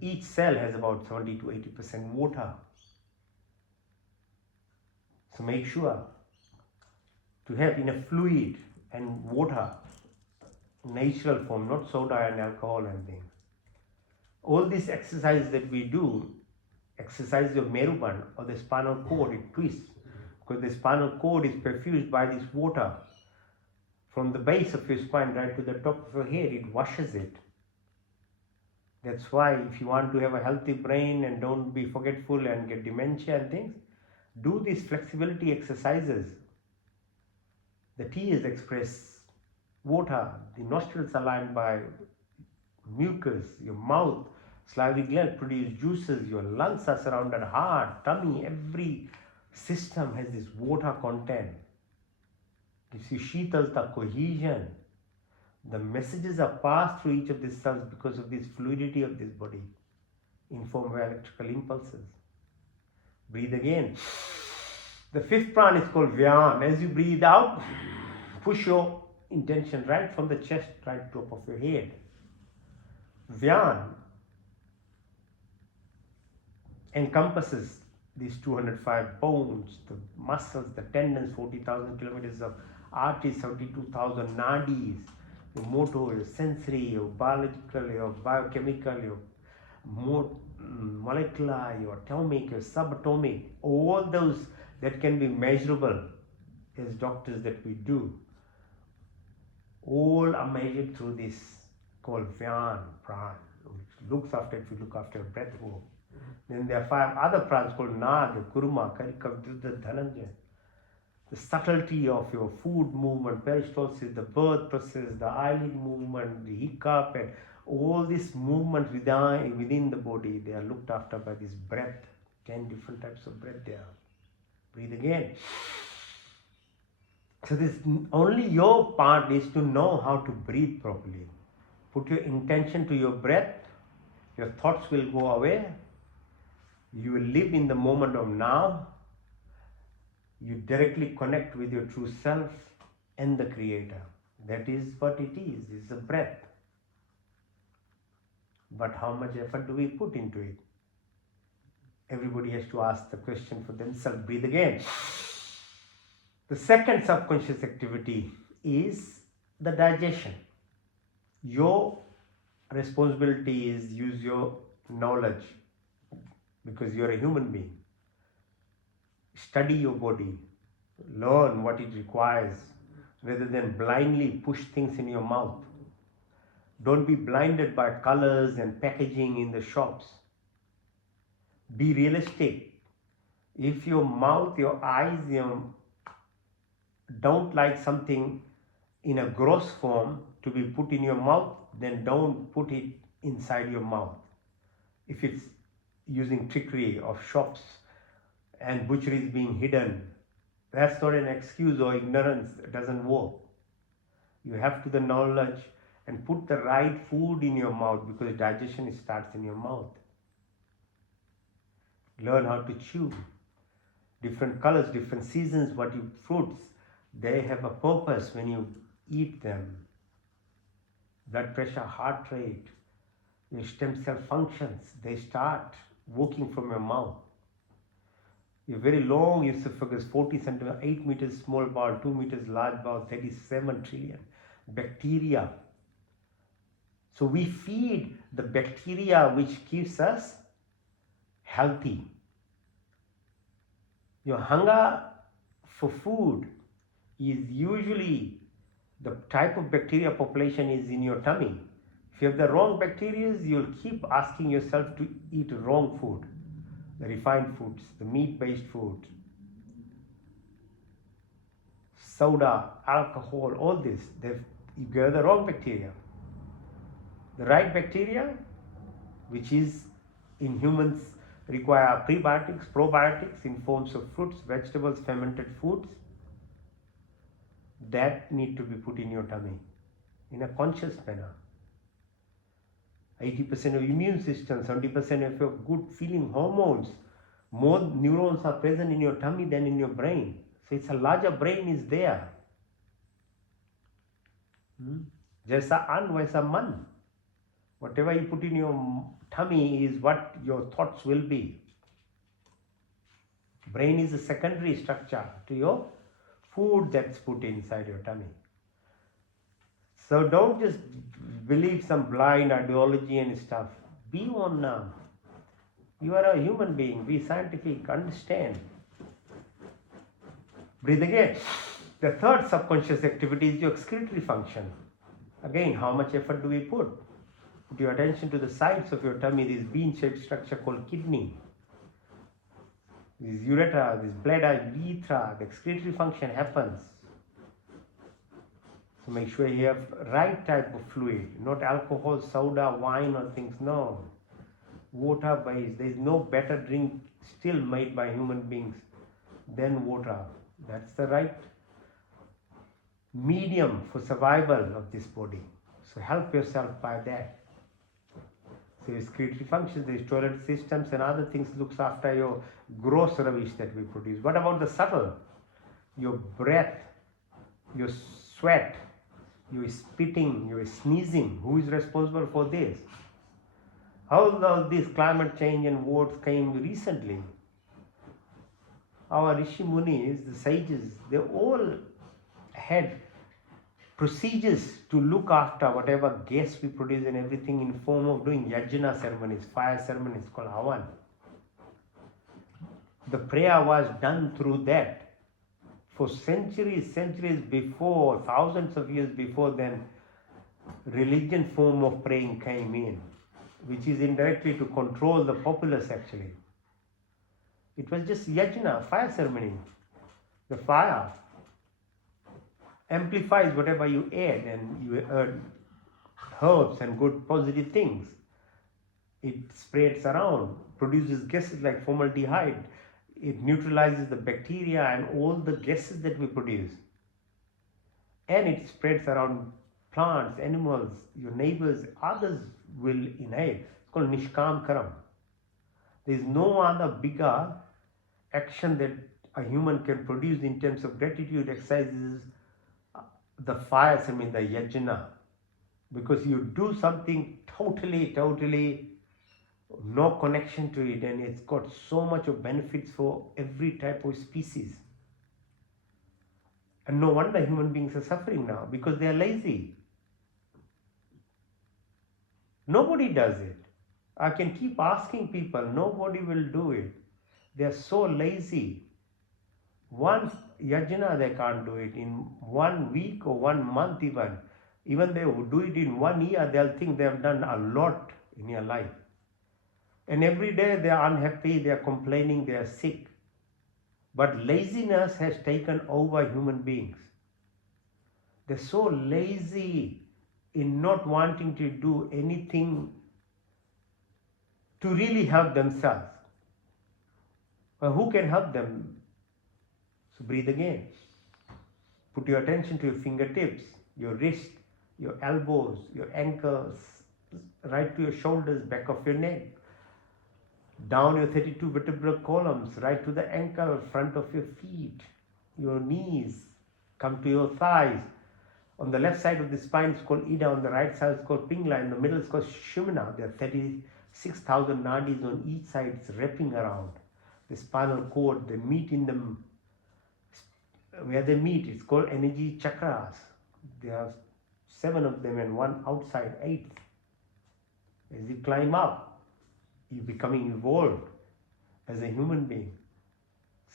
Each cell has about 70 to 80% water. So make sure to have enough fluid and water, natural form, not soda and alcohol and things. All these exercises that we do, exercise your Meruband or the spinal cord, it twists. Because the spinal cord is perfused by this water. From the base of your spine right to the top of your head, it washes it. That's why if you want to have a healthy brain and don't be forgetful and get dementia and things, do these flexibility exercises. The tears express water, the nostrils are lined by mucus, your mouth, salivary gland produce juices, your lungs are surrounded, heart, tummy, every system has this water content. Gives you Shitalta, cohesion. The messages are passed through each of these cells because of this fluidity of this body, informed by electrical impulses. Breathe again. The fifth prana is called Vyam. As you breathe out, push your intention right from the chest, right top of your head. Vyam encompasses these 205 bones, the muscles, the tendons, 40,000 kilometers of arteries, 72,000 nadis, your motor, your sensory, your biological, your biochemical, your molecular, your atomic, your subatomic, all those that can be measurable as doctors that we do, all are measured through this called Vyan Pran, which looks after, if you look after your breath work. Then there are 5 other prans called Nag, Kurma, Karika, Dhrita, Dhananjaya. The subtlety of your food movement, peristalsis, the birth process, the eyelid movement, the hiccup, and all this movement within the body, they are looked after by this breath. 10 different types of breath there. Breathe again. So this only your part is to know how to breathe properly. Put your intention to your breath, your thoughts will go away. You will live in the moment of now. You directly connect with your true self and the Creator. That is what it is. It's a breath. But how much effort do we put into it? Everybody has to ask the question for themselves. Breathe again. The second subconscious activity is the digestion. Your responsibility is use your knowledge, because you're a human being. Study your body, learn what it requires, rather than blindly push things in your mouth. Don't be blinded by colors and packaging in the shops. Be realistic. If your mouth, your eyes, don't like something in a gross form to be put in your mouth, then don't put it inside your mouth. If it's using trickery of shops and butcheries being hidden, that's not an excuse or ignorance. It doesn't work. You have to the knowledge and put the right food in your mouth, because digestion starts in your mouth. Learn how to chew. Different colors, different seasons, fruits, they have a purpose when you eat them. Blood pressure, heart rate, your stem cell functions, they start working from your mouth. Your very long esophagus, 40 centimeters, 8 meters small bowel, 2 meters large bowel, 37 trillion bacteria. So we feed the bacteria which keeps us healthy. Your hunger for food is usually the type of bacteria population is in your tummy. If you have the wrong bacteria, you'll keep asking yourself to eat wrong food, the refined foods, the meat-based food, soda, alcohol, all this. You get the wrong bacteria. The right bacteria, which is in humans, require prebiotics, probiotics in forms of fruits, vegetables, fermented foods, that need to be put in your tummy in a conscious manner. 80% of immune system, 70% of your good feeling hormones, more neurons are present in your tummy than in your brain. So it's a larger brain is there. Jaisa an, vaisa man. Whatever you put in your tummy is what your thoughts will be. Brain is a secondary structure to your food that's put inside your tummy. So don't just believe some blind ideology and stuff. Be one now. You are a human being. Be scientific. Understand. Breathe again. The third subconscious activity is your excretory function. Again, how much effort do we put? Put your attention to the sides of your tummy, this bean-shaped structure called kidney. This urethra, this bladder, urethra, the excretory function happens. So make sure you have right type of fluid, not alcohol, soda, wine or things, no. Water-based. There is no better drink still made by human beings than water. That's the right medium for survival of this body. So help yourself by that. So excretory functions, these toilet systems and other things looks after your gross rubbish that we produce. What about the subtle? Your breath, your sweat, your spitting, your sneezing. Who is responsible for this? How does this climate change and wars came recently? Our Rishi Munis, the sages, they all had procedures to look after whatever gas we produce and everything in form of doing yajna ceremonies, fire ceremonies called Havan. The prayer was done through that. For centuries before, thousands of years before then, religion form of praying came in, which is indirectly to control the populace actually. It was just yajna, fire ceremony. The fire amplifies whatever you add, and you add herbs and good positive things. It spreads around, produces gases like formaldehyde. It neutralizes the bacteria and all the gases that we produce. And it spreads around plants, animals, your neighbors, others will inhale. It's called Nishkam Karam. There is no other bigger action that a human can produce in terms of gratitude exercises, the fires, the yajna. Because you do something totally no connection to it, and it's got so much of benefits for every type of species. And no wonder human beings are suffering now, because they are lazy. Nobody does it. I can keep asking people, nobody will do it. They are so lazy. One yajna they can't do it in 1 week or 1 month even. Even they would do it in 1 year, they'll think they have done a lot in your life. And every day they are unhappy, they are complaining, they are sick. But laziness has taken over human beings. They're so lazy in not wanting to do anything to really help themselves. Well, who can help them? So breathe again. Put your attention to your fingertips, your wrist, your elbows, your ankles, right to your shoulders, back of your neck, down your 32 vertebral columns, right to the ankle, front of your feet, your knees, come to your thighs. On the left side of the spine is called Ida, on the right side is called Pingla, in the middle is called Shumna. There are 36,000 nadis on each side, it's wrapping around the spinal cord. They meet in them, where they meet, it's called energy chakras. There are 7 of them and 1 outside, 8th. As you climb up, you're becoming evolved as a human being.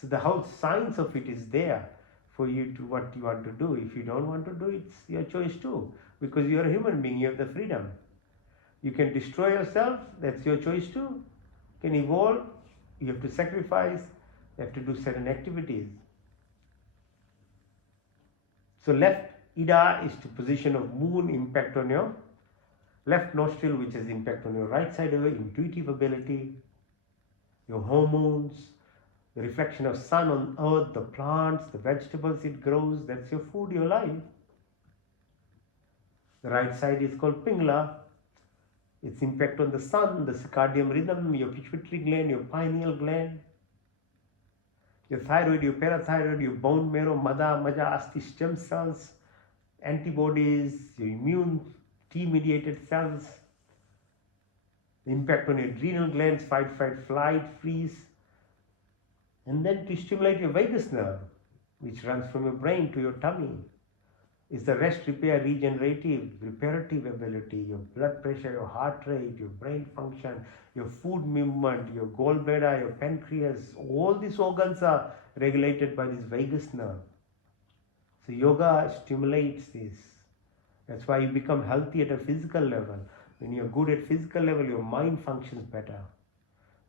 So the whole science of it is there for you to what you want to do. If you don't want to do it, it's your choice too. Because you're a human being, you have the freedom. You can destroy yourself, that's your choice too. You can evolve, you have to sacrifice, you have to do certain activities. So left Ida is the position of moon, impact on your left nostril, which has impact on your right side of your intuitive ability, your hormones, the reflection of sun on earth, the plants, the vegetables it grows, that's your food, your life. The right side is called Pingla. Its impact on the sun, the circadian rhythm, your pituitary gland, your pineal gland, your thyroid, your parathyroid, your bone marrow, mada, maja, asti, stem cells, antibodies, your immune T-mediated cells, the impact on your adrenal glands, fight, flight, freeze, and then to stimulate your vagus nerve, which runs from your brain to your tummy, is the rest, repair, regenerative, reparative ability, your blood pressure, your heart rate, your brain function, your food movement, your gallbladder, your pancreas. All these organs are regulated by this vagus nerve. So yoga stimulates this. That's why you become healthy at a physical level. When you're good at physical level, your mind functions better.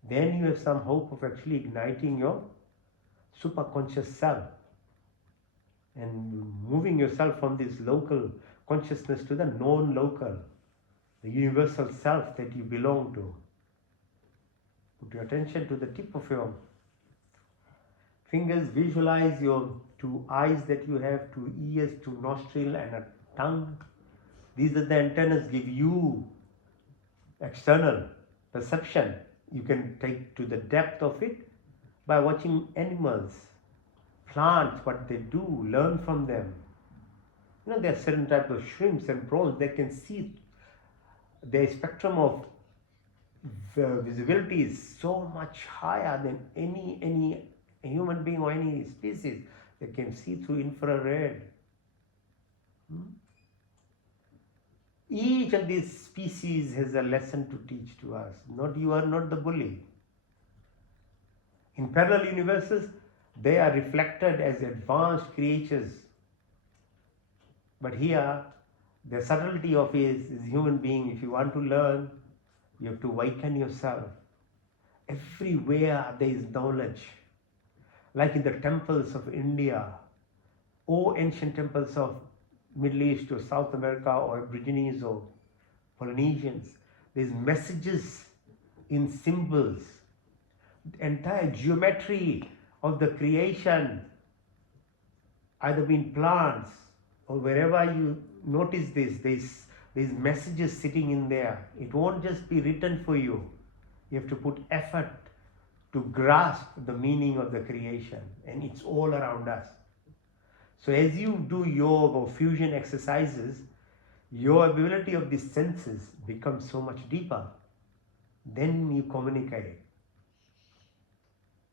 Then you have some hope of actually igniting your superconscious self and moving yourself from this local consciousness to the non-local, the universal self that you belong to. Put your attention to the tip of your fingers. Visualize your 2 eyes that you have, 2 ears, 2 nostrils and a tongue. These are the antennas give you external perception. You can take to the depth of it by watching animals, plants, what they do, learn from them. You know, there are certain types of shrimps and prawns, they can see, their spectrum of visibility is so much higher than any human being or any species. They can see through infrared. Each of these species has a lesson to teach to us. Not you are not the bully. In parallel universes, they are reflected as advanced creatures. But here, the subtlety of is human being. If you want to learn, you have to awaken yourself. Everywhere there is knowledge. Like in the temples of India, or ancient temples of Middle East or South America or Aborigines or Polynesians, there's messages in symbols. The entire geometry of the creation, either in plants or wherever you notice this, there's messages sitting in there. It won't just be written for you. You have to put effort to grasp the meaning of the creation, and it's all around us. So as you do yoga or fusion exercises, your ability of these senses becomes so much deeper. Then you communicate.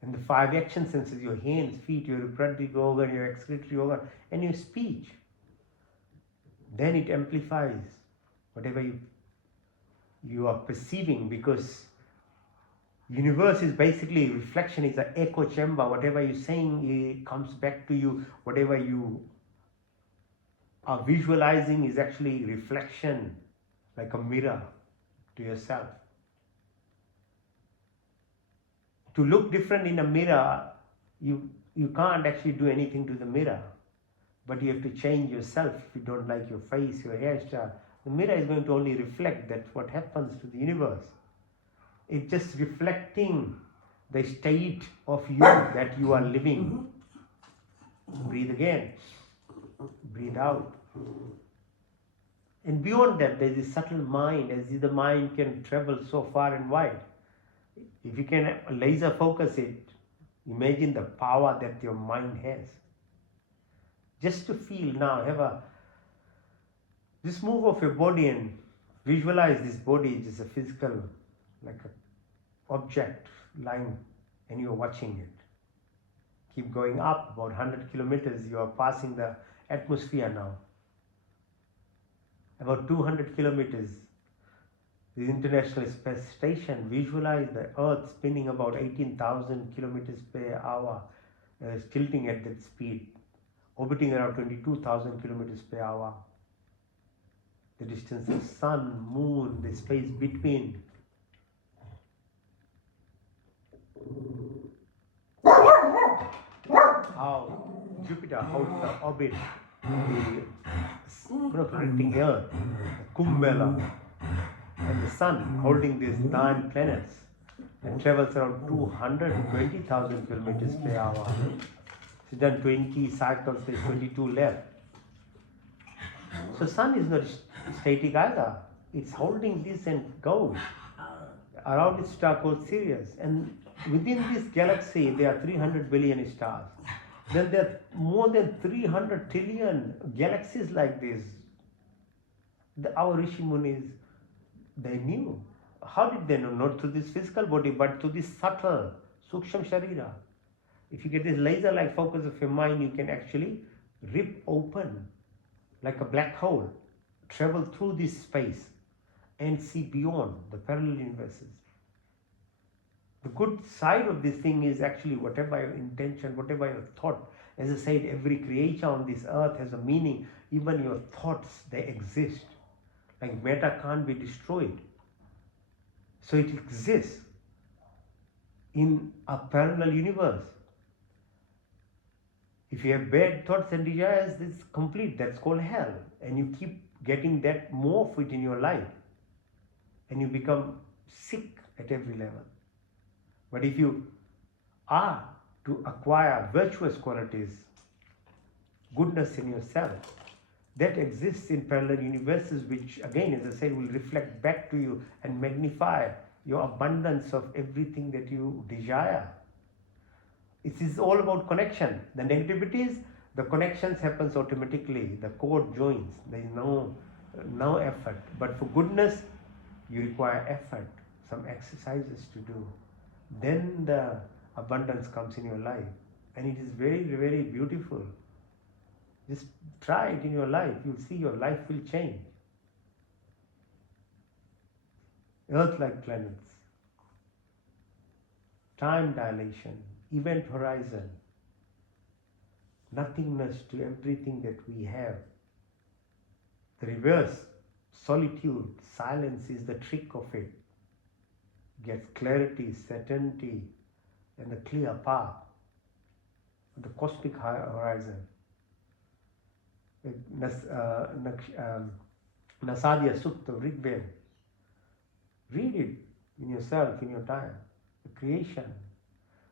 And the 5 action senses, your hands, feet, your reproductive organ, your excretory organ, and your speech, then it amplifies whatever you are perceiving, because universe is basically reflection, is an echo chamber. Whatever you're saying, it comes back to you. Whatever you are visualizing is actually reflection, like a mirror to yourself. To look different in a mirror, you can't actually do anything to the mirror, but you have to change yourself. If you don't like your face, your hairstyle, the mirror is going to only reflect that what happens to the universe. It's just reflecting the state of you that you are living. Breathe again, breathe out. And beyond that, there is a subtle mind, as the mind can travel so far and wide. If you can laser focus it, imagine the power that your mind has. Just to feel now, this move of your body and visualize this body as a physical, like an object lying, and you're watching it. Keep going up about 100 kilometers, you are passing the atmosphere now. About 200 kilometers, the International Space Station, visualize the Earth spinning about 18,000 kilometers per hour, tilting at that speed, orbiting around 22,000 kilometers per hour. The distance of sun, moon, the space between. How Jupiter holds the orbit, the protecting Earth, the Kumbh Mela, and the Sun holding these 9 planets, and travels around 220,000 kilometers per hour. It's done 20 cycles, there's 22 left. So Sun is not static either. It's holding this and goes around its star called Sirius. And within this galaxy, there are 300 billion stars. Then there are more than 300 trillion galaxies like this. Our Rishi Munis, they knew. How did they know? Not through this physical body, but through this subtle, Suksham Sharira. If you get this laser-like focus of your mind, you can actually rip open like a black hole, travel through this space and see beyond the parallel universes. The good side of this thing is actually whatever your intention, whatever your thought. As I said, every creature on this earth has a meaning. Even your thoughts, they exist. Like matter can't be destroyed. So it exists in a parallel universe. If you have bad thoughts and desires, it's complete. That's called hell. And you keep getting that more of it in your life. And you become sick at every level. But if you are to acquire virtuous qualities, goodness in yourself, that exists in parallel universes, which again, as I said, will reflect back to you and magnify your abundance of everything that you desire. It is all about connection. The negativities, the connections happens automatically. The cord joins. There is no effort. But for goodness, you require effort, some exercises to do. Then the abundance comes in your life. And it is very, very beautiful. Just try it in your life. You'll see your life will change. Earth-like planets, time dilation, event horizon, nothingness to everything that we have. The reverse, solitude, silence is the trick of it. Gets clarity, certainty, and a clear path. The cosmic horizon. Nasadya Sukta of Rig Veda. Read it in yourself, in your time. The creation,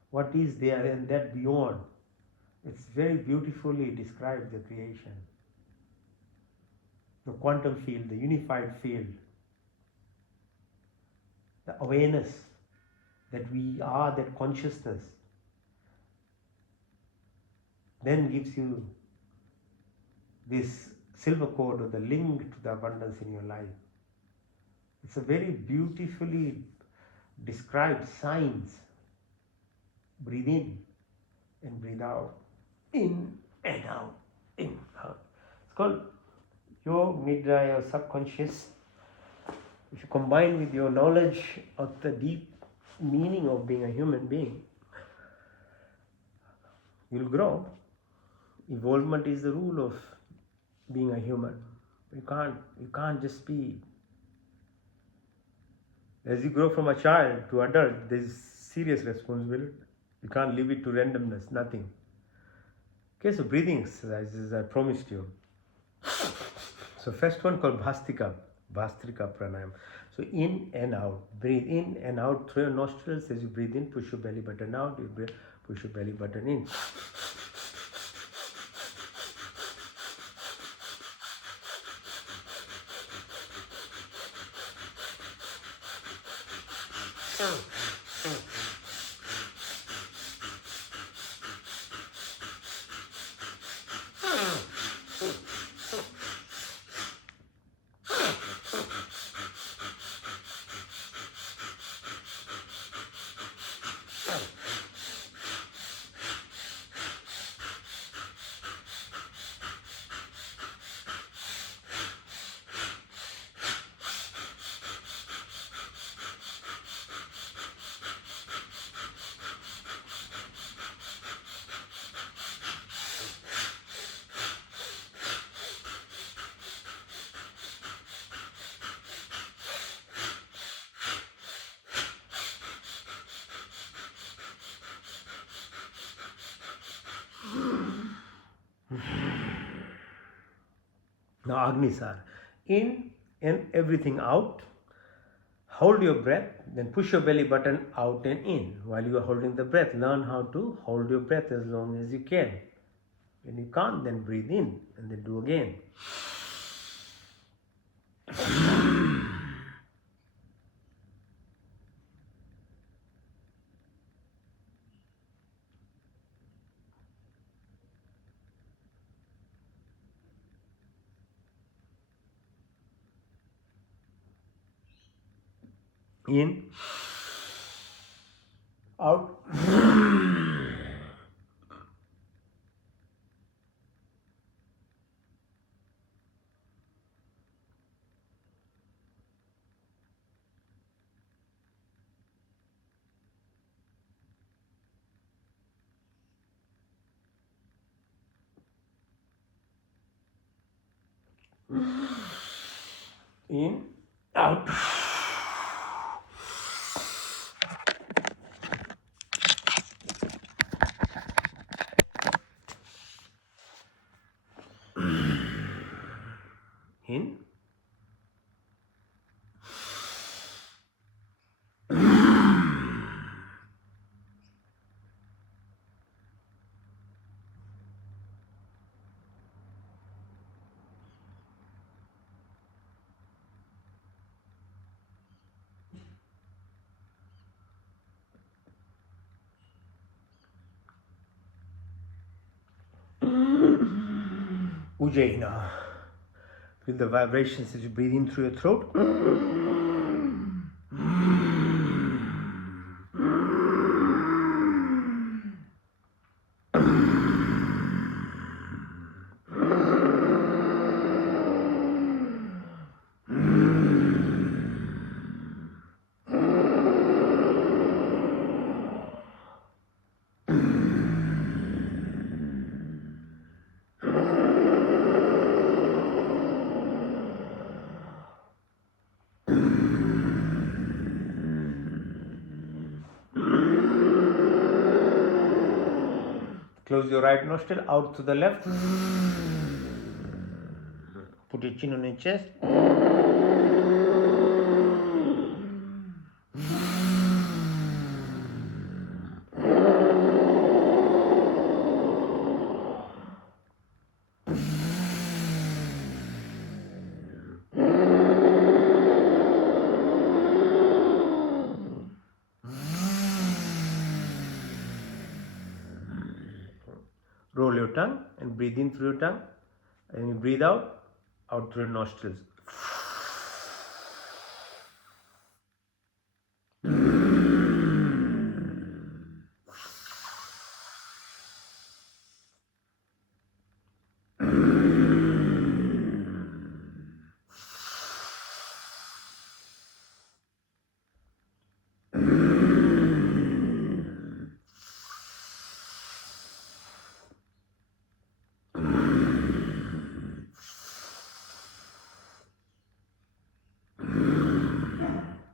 what is there and that beyond. It's very beautifully described, the creation. The quantum field, the unified field, the awareness that we are that consciousness, then gives you this silver cord or the link to the abundance in your life. It's a very beautifully described science. Breathe in and breathe out. In and out. In, out. It's called Yog Nidra, your subconscious. If you combine with your knowledge of the deep meaning of being a human being, you'll grow. Evolvement is the rule of being a human. You can't just be. As you grow from a child to adult, there is serious responsibility. You can't leave it to randomness, nothing. Okay, so breathing exercises I promised you. So first one called Bhastrika Pranayam. So in and out, breathe in and out through your nostrils. As you breathe in, push your belly button out, you breathe, push your belly button in. Now Agnisar, in and everything out. Hold your breath, then push your belly button out and in. While you are holding the breath, learn how to hold your breath as long as you can. When you can't, then breathe in and then do again. In, out. In, out. In, Ujjaina. Feel the vibrations as you breathe in through your throat. Close your right nostril, out to the left. Put your chin on your chest. Roll your tongue and breathe in through your tongue. And you breathe out through your nostrils.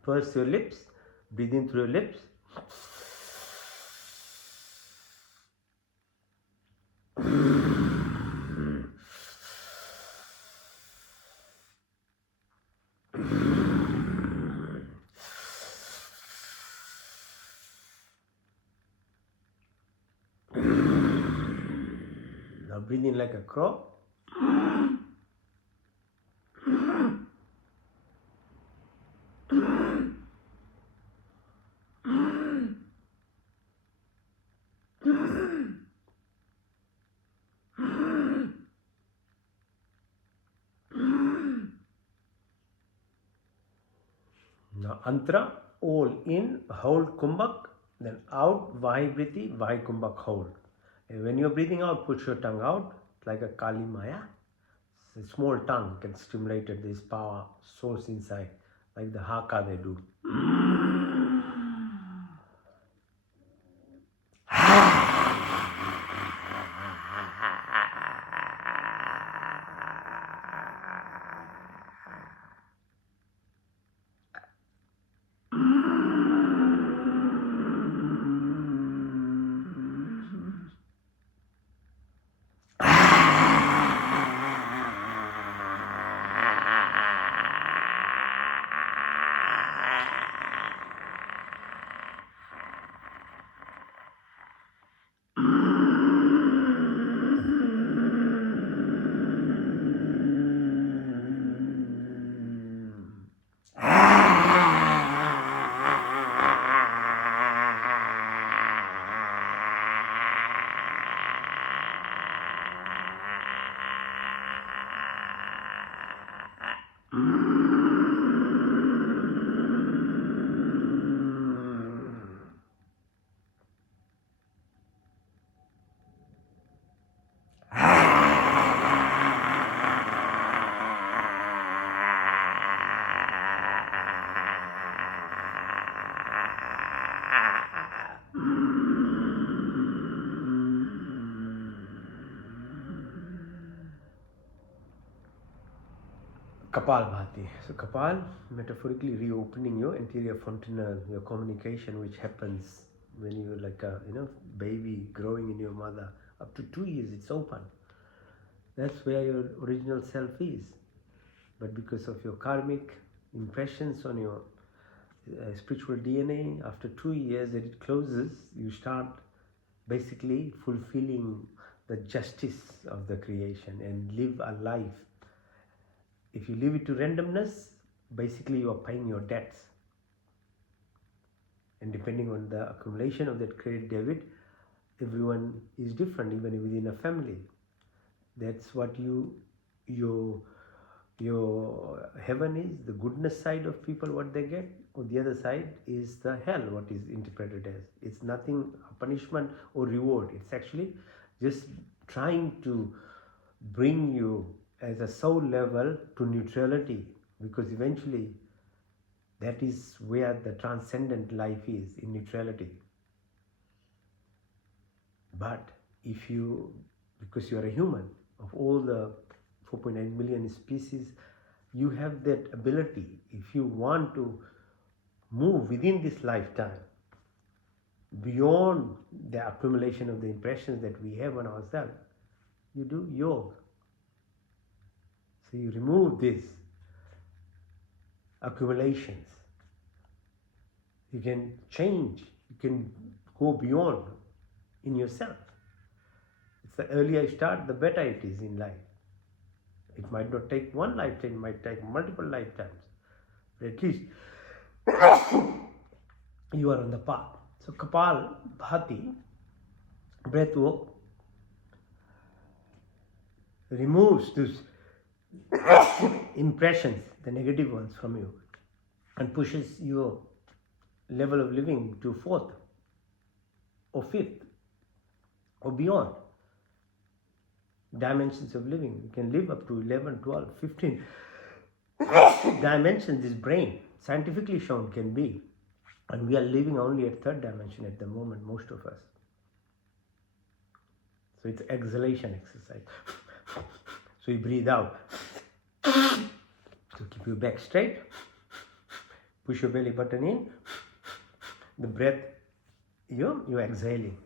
First your lips, breathe in through your lips. Now breathe in like a crow. Now Antra, all in, hold Kumbhak, then out, Vahibriti, Vahi Kumbhak, hold. And when you're breathing out, push your tongue out like a Kali Maya. A small tongue can stimulate this power source inside, like the haka they do. Kapalbhati. So Kapal, metaphorically reopening your anterior fontanelle, your communication, which happens when you're like a baby growing in your mother. Up to 2 years, it's open. That's where your original self is. But because of your karmic impressions on your spiritual DNA, after 2 years that it closes, you start basically fulfilling the justice of the creation and live a life. If you leave it to randomness, basically you are paying your debts. And depending on the accumulation of that credit debit, everyone is different, even within a family. That's what your heaven is, the goodness side of people, what they get, or the other side is the hell, what is interpreted as. It's nothing a punishment or reward. It's actually just trying to bring you as a soul level to neutrality, because eventually that is where the transcendent life is, in neutrality. But if you, because you are a human, of all the 4.9 million species, you have that ability. If you want to move within this lifetime, beyond the accumulation of the impressions that we have on ourselves, you do yoga. So you remove these accumulations. You can change, you can go beyond in yourself. It's the earlier you start, the better it is in life. It might not take one lifetime, it might take multiple lifetimes. But at least you are on the path. So Kapal Bhati, breath work, removes these impressions, the negative ones from you, and pushes your level of living to fourth or fifth or beyond dimensions of living. You can live up to 11, 12, 15 dimensions this brain, scientifically shown, can be. And we are living only at third dimension at the moment, most of us. So it's exhalation exercise. So you breathe out. So keep your back straight. Push your belly button in. The breath, you're exhaling.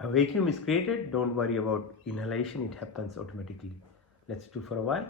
A vacuum is created. Don't worry about inhalation. It happens automatically. Let's do for a while.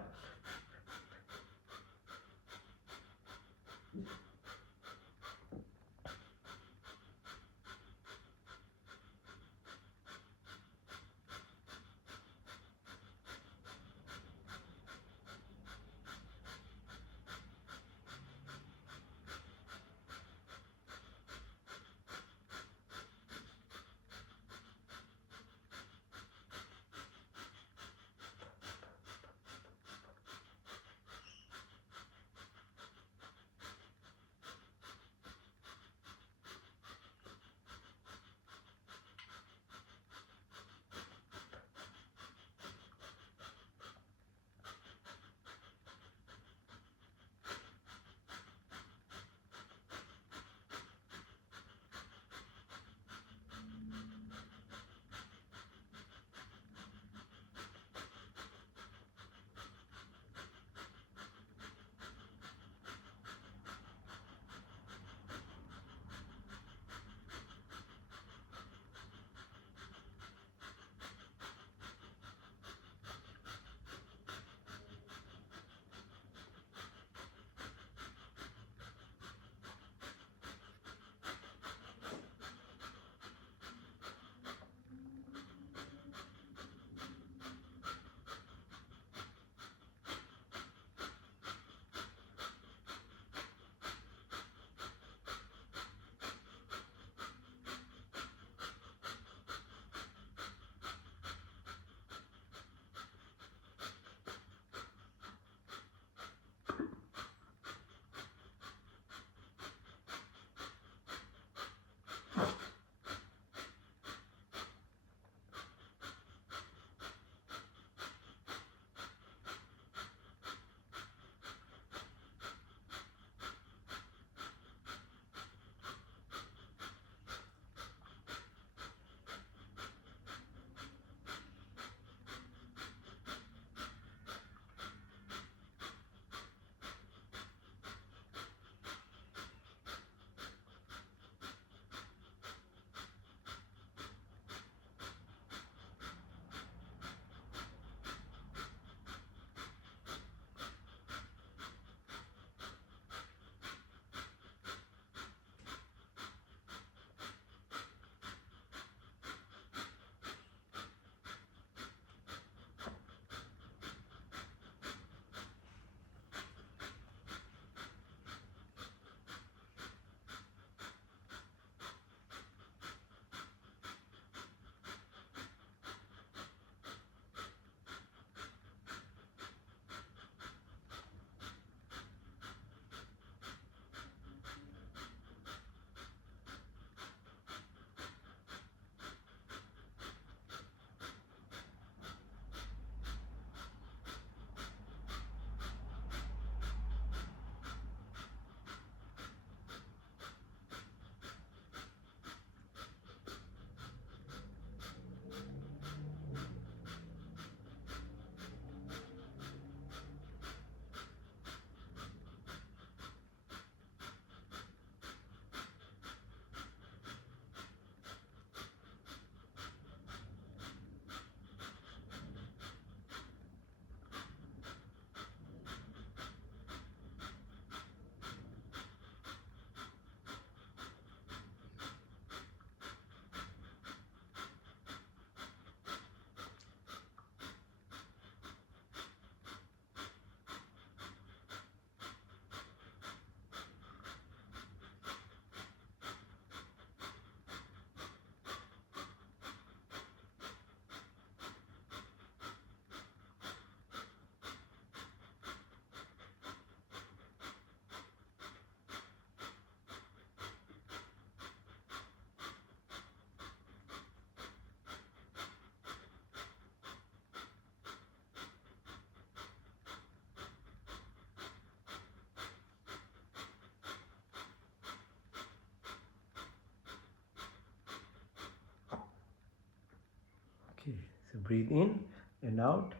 breathe in and out,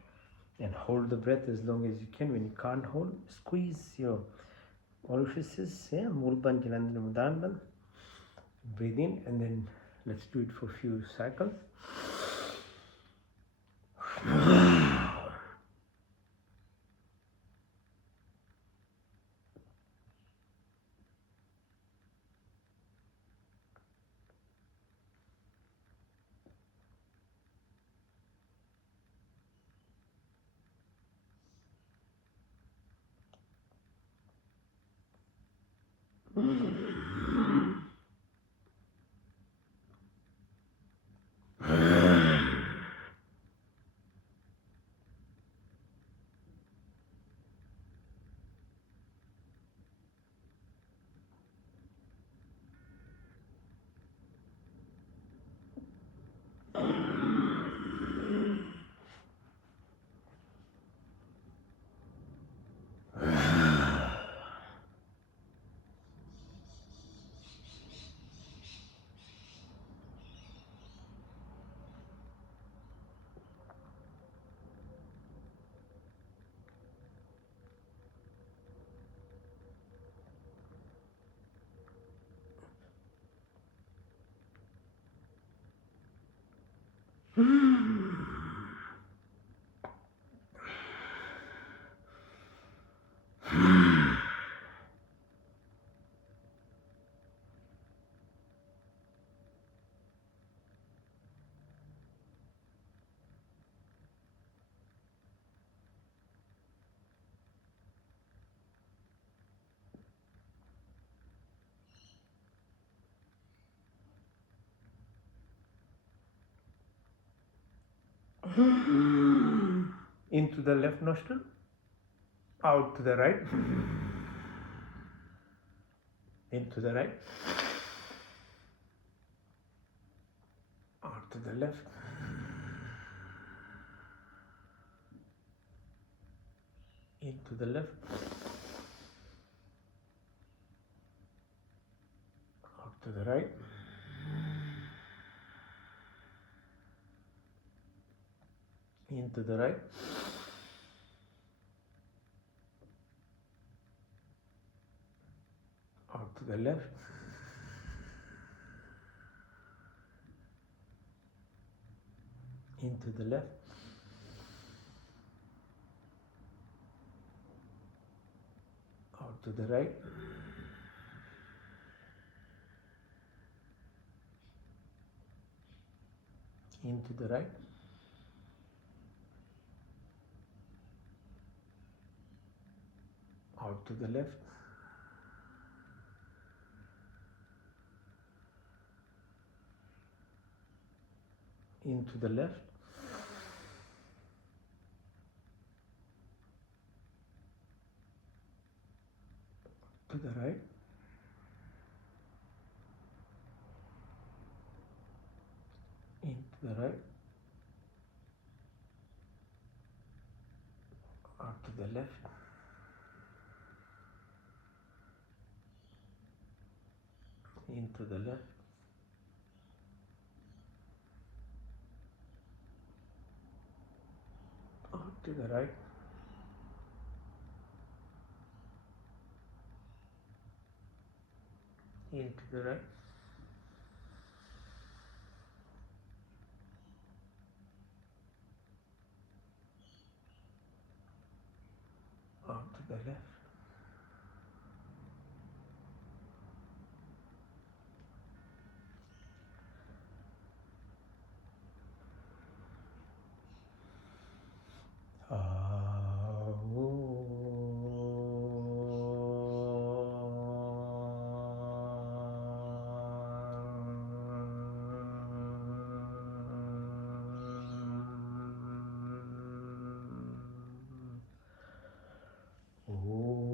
and hold the breath as long as you can. When you can't hold, squeeze your orifices, yeah, Mulban Jalandhara Mudanban. Breathe in, and then let's do it for a few cycles. Into the left nostril, out to the right, into the right, out to the left, into the left, out to the right, into the right, out to the left, into the left, out to the right, into the right, out to the left, into the left, to the right, into the right, out to the left, into the left, out to the right, into the right, out to the left. Oh.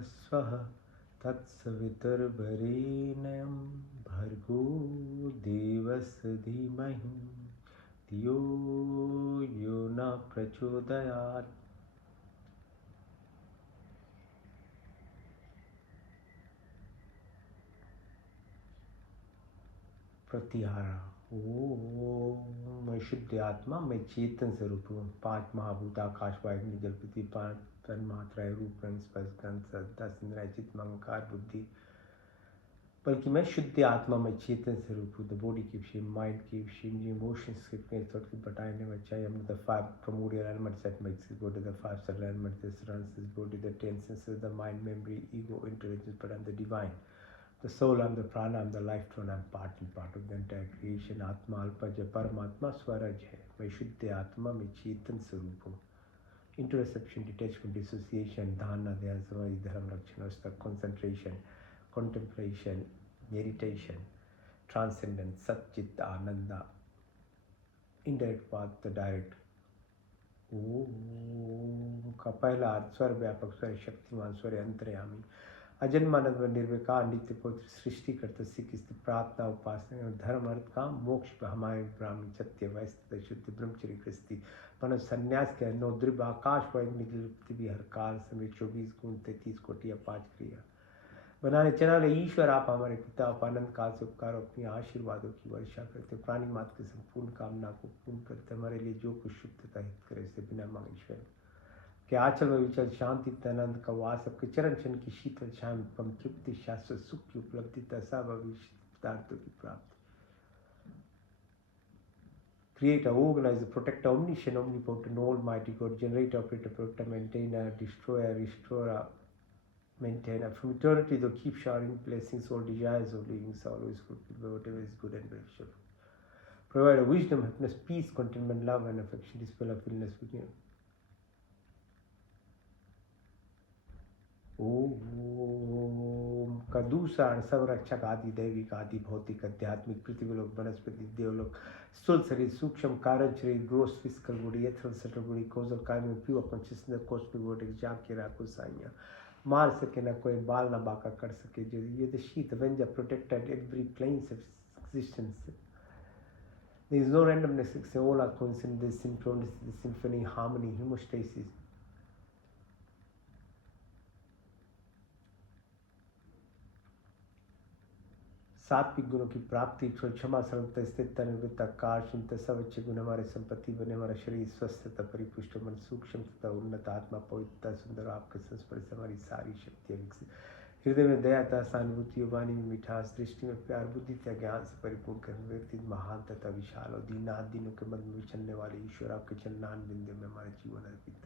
स्वः तत्सवितुर्वरेण्यं भर्गो देवस्य धीमहि धियो यो न प्रचोदयात्। प्रत्याहार। ओम मैं शुद्ध आत्मा, मैं चेतन स्वरूप हूँ। पांच महाभूत आकाश वायु अग्नि जल पृथ्वी, पांच तन्मात्राएं रूप रंग स्पर्श गंध रस 10 इंद्रियाँ चित्त अहंकार बुद्धि, बल्कि मैं शुद्ध आत्मा, मैं चेतन स्वरूप हूँ। The body keeps you, mind keeps you, emotions keep me thought keep, but I never change. I'm the five primordial elements that makes this body, the five subtle elements that surrounds this body, the 10 senses, the mind, memory, ego, intelligence, but I'm the divine. The soul, I'm the prana, I'm the life throne, I'm part and part of the entire creation. आत्मा अल्पज परमात्मा स्वरज है। मैं शुद्ध आत्मा, मैं चेतन स्वरूप हूँ। Interception, detachment, dissociation, धारणा, ध्यान, समाधि, dharma, lakshana, avastha, concentration, contemplation, meditation, transcendence, sachchit ananda, indirect path, the direct। Om का पहला अर्थ स्वर व्यापक, स्वर शक्तिमान, स्वर अंतर्यामी, अजन्मानंद व निर्विकार, नित्य पवित्र, सृष्टिकर्ता, सिख प्रार्थना, उपासना, धर्म, अर्थ, काम, मोक्ष, हमारे ब्राह्मण, सत्य, वैश्य, शुद्ध, ब्रह्मचर्य, गृहस्थी, मन, संन्यास के नौ द्रिव, आकाश, वायु, पृथ्वी, हर काल समय 24 गुण, 33 कोटि या 5 क्रिया बनाने चला ले। ईश्वर आप हमारे पिता, आप आनंद काल से उपकार अपनी आशीर्वादों की वर्षा करते, प्राणी मात्र की संपूर्ण कामना को पूर्ण करते, हमारे लिए जो कुछ शुभ तथा हित करे से बिना मांगे ईश्वर के आंचल में विचल शांति आनंद का वास, सबके चरण चरण की शीतल शाम पम तृप्ति, शाश्वत सुख की उपलब्धि, तथा भविष्य पदार्थों की प्राप्ति। Creator, organizer, protector, omniscient, omnipotent, almighty God, generator, operator, protector, maintainer, destroyer, restorer, maintainer. From eternity, thou keep showering blessings, all desires of living soul, always fulfill whatever is good and beneficial. Provide wisdom, happiness, peace, contentment, love, and affection, dispel of illness within. ओम का दूसरा सब रक्षक, आदि दैविक, आदि भौतिक, आध्यात्मिक, पृथ्वीलोक, वनस्पति, देवलोक, स्थूल शरीर, सूक्ष्म कारण शरीर, gross physical body, ethereal subtle body, causal काइम, प्योर कॉन्शियसनेस, कॉस्मिक बॉडी, जाग के राखो साइया, मार सके ना कोई, बाल ना बाका कर सके जो, ये द शीत वेंजर protected every planes of existence. There is no randomness, all are coincident, there is synchronicity, symphony, harmony, homeostasis. सात्विक गुणों की प्राप्ति, क्षमा, सरलता, स्थिरता, निवृत्ता, काश, सब अच्छे गुण हमारे संपत्ति बने, हमारा शरीर स्वस्थ तथा परिपुष्ट, मन सूक्ष्म तथा उन्नत, आत्मा पवित्रता, सुंदर, आपके संस्पर्श से हमारी सारी शक्तियाँ विकसित, हृदय में दया था, सहानुभूति, वाणी में मिठास, दृष्टि में प्यार, बुद्धि तथा ज्ञान से परिपूर्ण कर व्यक्ति महान तथा विशाल और दीनाथ दिनों के मध्य में विचरने वाले ईश्वर, आपके चरणान बिंदु में हमारे जीवन अर्पित।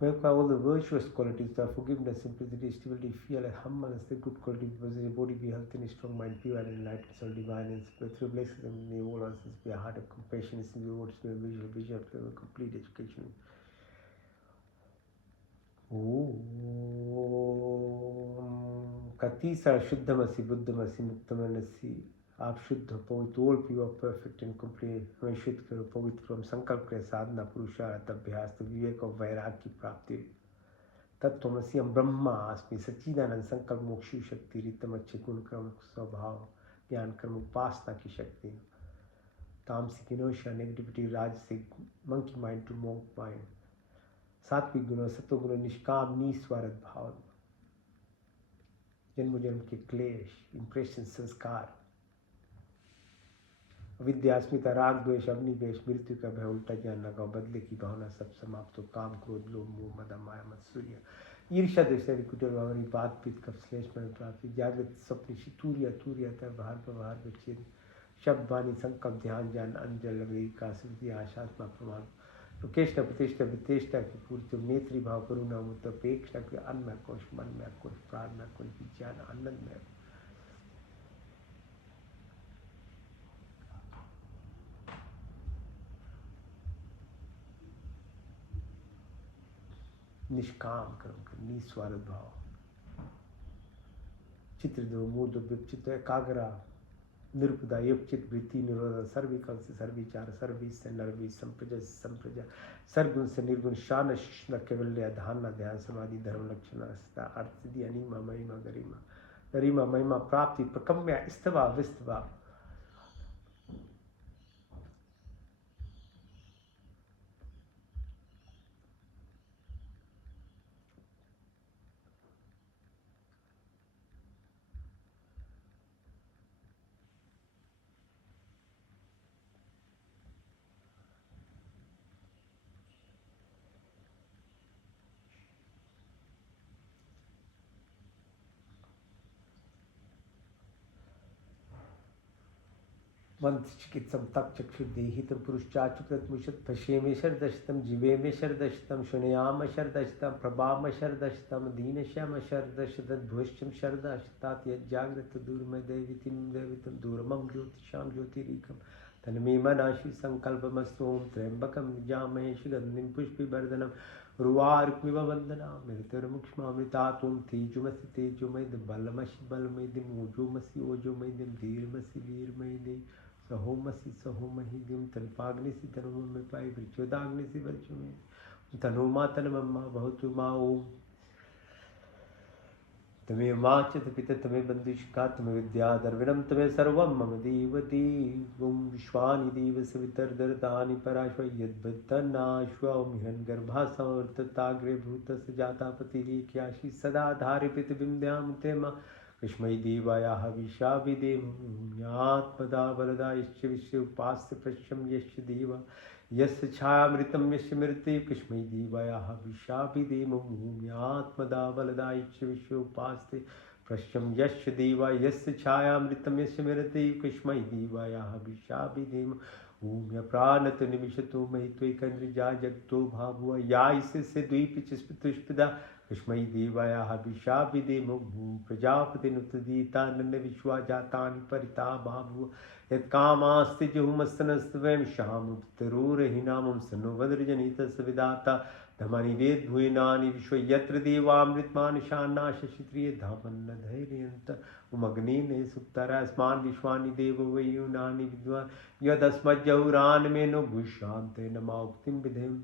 Make all the virtuous qualities, the forgiveness, simplicity, stability, fear, humbleness, the good quality, possess your body, be healthy and strong, mind pure and enlightened, soul divine, and spiritual blessings, and may all answers be a heart of compassion, in your words, be a visual vision of complete education. ओम का तीसरा शुद्धमसी, बुद्धमसी, मुक्तमनसी, आप शुद्ध हो, पवित्र, all pure, perfect and complete, हमें शुद्ध करो, पवित्र करो, संकल्प करें, साधना, पुरुषार्थ, अभ्यास, विवेक और वैराग्य की प्राप्ति। तत्वमसी, हम ब्रह्मास्मि, सच्चिदानंद, संकल्प, मोक्ष शक्ति, रितम, अच्छे गुण, कर्म, स्वभाव, ज्ञान, कर्म, उपासना की शक्ति। तामसिक, इनर्शिया, नेगेटिविटी, राजसिक, monkey mind to monk mind. सात्विक गुण, सत्वगुण, निष्काम, निस्वार्थ भाव, जन्म जन्म के क्लेश, इंप्रेशन, संस्कार, विद्या, अस्मिता, राग, द्वेष, अग्निवेश, मृत्यु का भय, उल्टा ज्ञान लगाओ, बदले की भावना सब समाप्त हो, काम, क्रोध, लोभ, मोह, मद, माया, मत्सर्य, ईर्ष्या, द्वेष, कुटिल भावना, बात, पीत, कप, श्लेष, मन, प्राप्ति, जागृत, स्वप्न, तूर्य, तूर्यता, बाहर प्रवाह, विच्छेद, शब्द, वाणी, संकल्प, ध्यान, ज्ञान, अंजल, का स्मृति, आशात्मा, प्रमाण, लोकेष्टा, प्रतिष्ठा, वितेष्टा की पूर्ति, नेत्री भाव, करुणा, मुक्त, अपेक्षा के अन्नमय कोश, मनमय कोश, प्राणमय कोश, विज्ञान, आनंदमय, निष्काम कर्म कर, निस्वार्थ भाव, चित्र दो, मूर्ध, विचित्र, एकाग्रा, निरुपदा यपचित वृत्ति निरोध सर्विकल से सर्विचार सर्विस से नरवी संप्रजा सर्गुण से निर्गुण शान शिष्ण कैवल्य धारणा ध्यान समाधि धर्म लक्षण अर्थ सिद्धि अनिमा महिमा गरिमा गरिमा महिमा प्राप्ति प्रकम्या स्तवा विस्तवा चिकित्सम तक चक्षुर्देहितम पुरुषाचुकृतमुषत पश्येमे शरदशतम जीवेमे शरदशतम शुनयाम शरदशतम प्रभाम शरदशतम दीनश्याम शरदशतम भुष्यम शरदशतात यज्जागृत दूरमय दैवितिम दैवितम दूरमम ज्योतिषाम ज्योतिरीकम तन्मे मनाशि संकल्पमस्तु ओम त्र्यंबकम यजामहे सुगंधिम पुष्पिवर्धनम उर्वारुकमिव वंदना मृत्युर्मुक्ष्मामृतात्वं तेजोमसि तेजोमयि बलमसि बलमयि ओजोमसि ओजोमयि धीर्मसि वीरमयि सहोमसि सहोमहि तन्पाग्निसि तनुमं पायि वृक्षोदाग्निसि वर्चुमे तनुमा तन्मम्मा भवतु मा ओम तमे माचित पित तमे बंधुष्का तमे विद्या दर्विणम तमे सर्वं मम देवती गुम विश्वानि देव सवितर्दरतानि पराश्व यद्बद्धनाश्वमिहन् गर्भा संवर्तताग्रे भूतस्य जातापतिरेक्याशि सदा धारि पृथिवीं ते मा कस्मै देवायाः विशाविदेम्यात्मदा वरदायश्च विश्व उपास्य पश्यं यस्य देवा यस्य छायामृतं यस्य मृते कस्मै देवायाः विशाविदेम्यात्मदा वरदायश्च विश्व उपास्ते पश्यं यस्य देवा यस्य छायामृतं यस्य मृते कस्मै देवायाः विशाविदेम ॐ प्राणत निमिषतो मयि त्वैकन्द्रिजा जगतो भाभुव या से द्वीपिचस्पृतुष्पदा कस्मै देवायाः विशाविदेम प्रजापतिनुतदीतानन्द विश्वा जातानि परिता भाभुव यत्कामास्ति जुहुमस्तनस्त्वं श्यामुत्तरोरहिनामं सन्नो वज्रजनितस्य विधाता धमानि वेद्भुयनानि विश्व यत्र देवामृतमानशान्नाशशित्रिये धामन्न धैर्यन्त उमग्नेन सुप्तरास्मान् विश्वानि देव वयुनानि विद्वान् यदस्मज्जहुरान्मेनो भूषान्ते नमा उक्तिं विधेयम्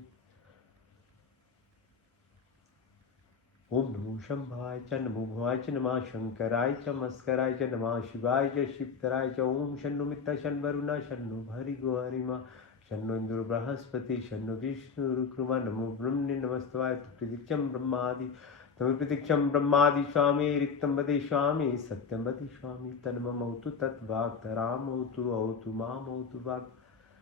ओम नमो शंभाय च नमो भवाय च नमः शंकराय च मस्कराय च नमः शिवाय च शिवतराय च ओम शन्नो मित्ता शन्वरुणा शन्नो भर्गो हरिमा शन्नो इंद्रो बृहस्पति शन्नो विष्णुरुक्रमा नमो ब्रह्मणे नमस्ताय प्रतीक्षं ब्रह्मादि तम प्रतीक्षं ब्रह्मादि स्वामी रिक्तं वदिष्यामि सत्यं वदिष्यामि तन्ममौतु तद्वाक्तरामौतु औतु मामौतु वाक्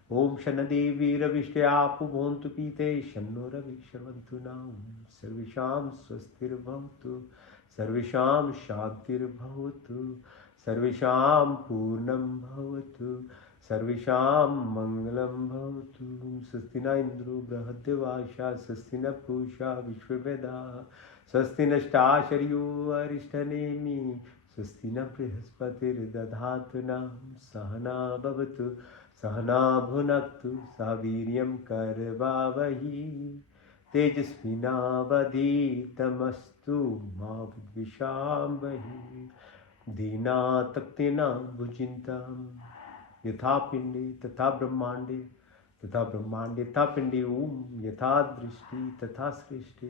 ओम शनदेवी रविष्टयापु भोन्तु पीते शन्नो रवि शर्वन्तु नाम सर्वेषां स्वस्तिर्भवतु सर्वेषां शान्तिर्भवतु सर्वेषां पूर्णं भवतु सर्वेषां मङ्गलं भवतु स्वस्ति न इन्द्रो बृहद्देवाशा स्वस्ति न पूषा विश्ववेदाः स्वस्ति नष्टाशर्यो अरिष्टनेमि स्वस्ति न बृहस्पतिर्दधातु नः सहना भवतु सहना भुनक्तु सह वीर्यं करवावहि तेजस्विनावधीतमस्तु मा विद्विषावहि दीनातक्तेन भुजिन्तं यथा पिण्डे तथा ब्रह्माण्डे तथा पिण्डे ओम यथा दृष्टि तथा सृष्टि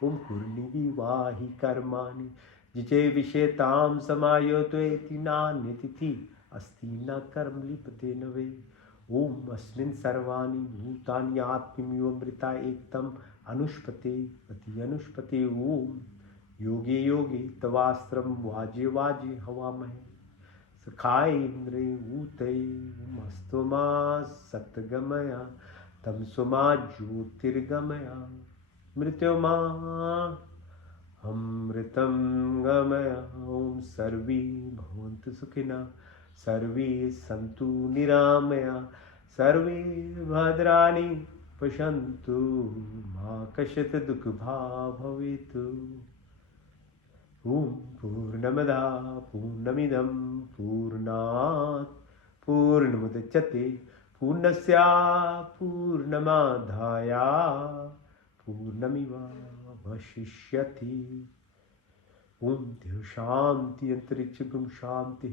ओम कुर्निविवाहि कर्माणि जिचे विषेतां समायोत्वेति नान्यतिथि अस्ति न कर्म लिप्यते न वे ओम अस्मिन् सर्वाणि भूतानि आत्मनियोमृता एकतम अनुष्पते अति अनुष्पते ओम योगे योगे तवास्त्रं वाजे वाजे हवामहे सखाय इन्द्रे ऊते मस्तमा सत्गमया तमसुमा ज्योतिर्गमया मृत्युमा अमृतं गमया ओम सर्वे भवन्तु सुखिनः सर्वे सन्तु निरामया सर्वे भद्राणि पश्यन्तु मा कश्चित् दुःखभाग् भवेत् ॐ पूर्णमदा पूर्णमिदं पूर्णात् पूर्णमुदच्यते पूर्णस्य पूर्णमादाय पूर्णमेवावशिष्यति ओम देव शांति अंतरिक्ष गुम शांति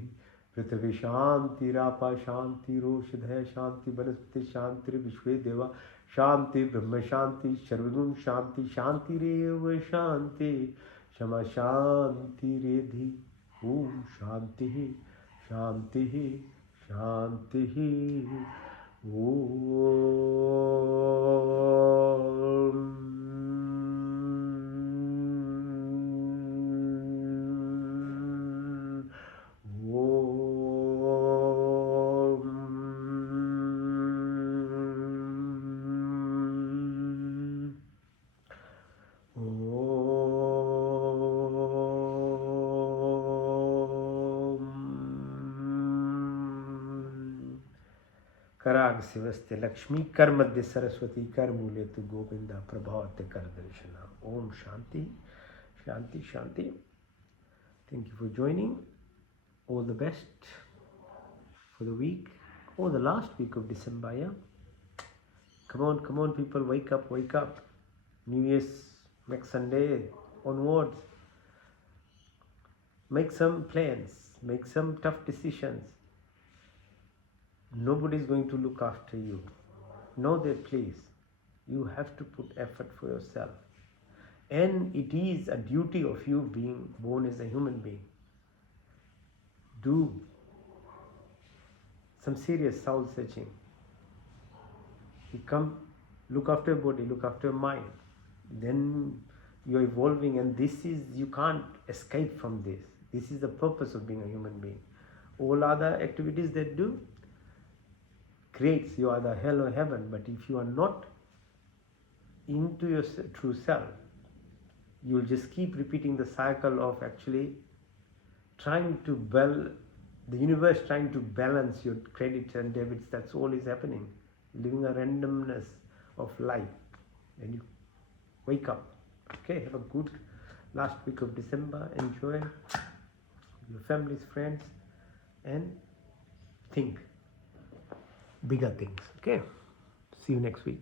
पृथ्वी शांतिरापा शांति रोषधय शांति वनस्पति शांति विश्वे देवा शांति ब्रह्म शांति सर्वगुण शांति शांतिरेव शांति क्षमा शांति रेधि ओम शांति शांति शांति कराग शिवस्ते लक्ष्मी कर मध्य सरस्वती कर मूले तु गोविंदा प्रभावते कर दर्शना ओम शांति शांति शांति Thank you for joining. All the best for the week or the last week of December. Yeah? Come on people, wake up, wake up. New Year's next Sunday onwards. Make some plans, make some tough decisions. Nobody is going to look after you. Know that, please. You have to put effort for yourself. And it is a duty of you being born as a human being. Do some serious soul searching. You come, look after your body, look after your mind. Then you're evolving, and you can't escape from this. This is the purpose of being a human being. All other activities that do creates you either hell or heaven. But if you are not into your true self, you'll just keep repeating the cycle of actually trying to the universe trying to balance your credits and debits. That's all is happening. Living a randomness of life. And you wake up. Okay, have a good last week of December. Enjoy your families, friends, and think bigger things. Okay, see you next week.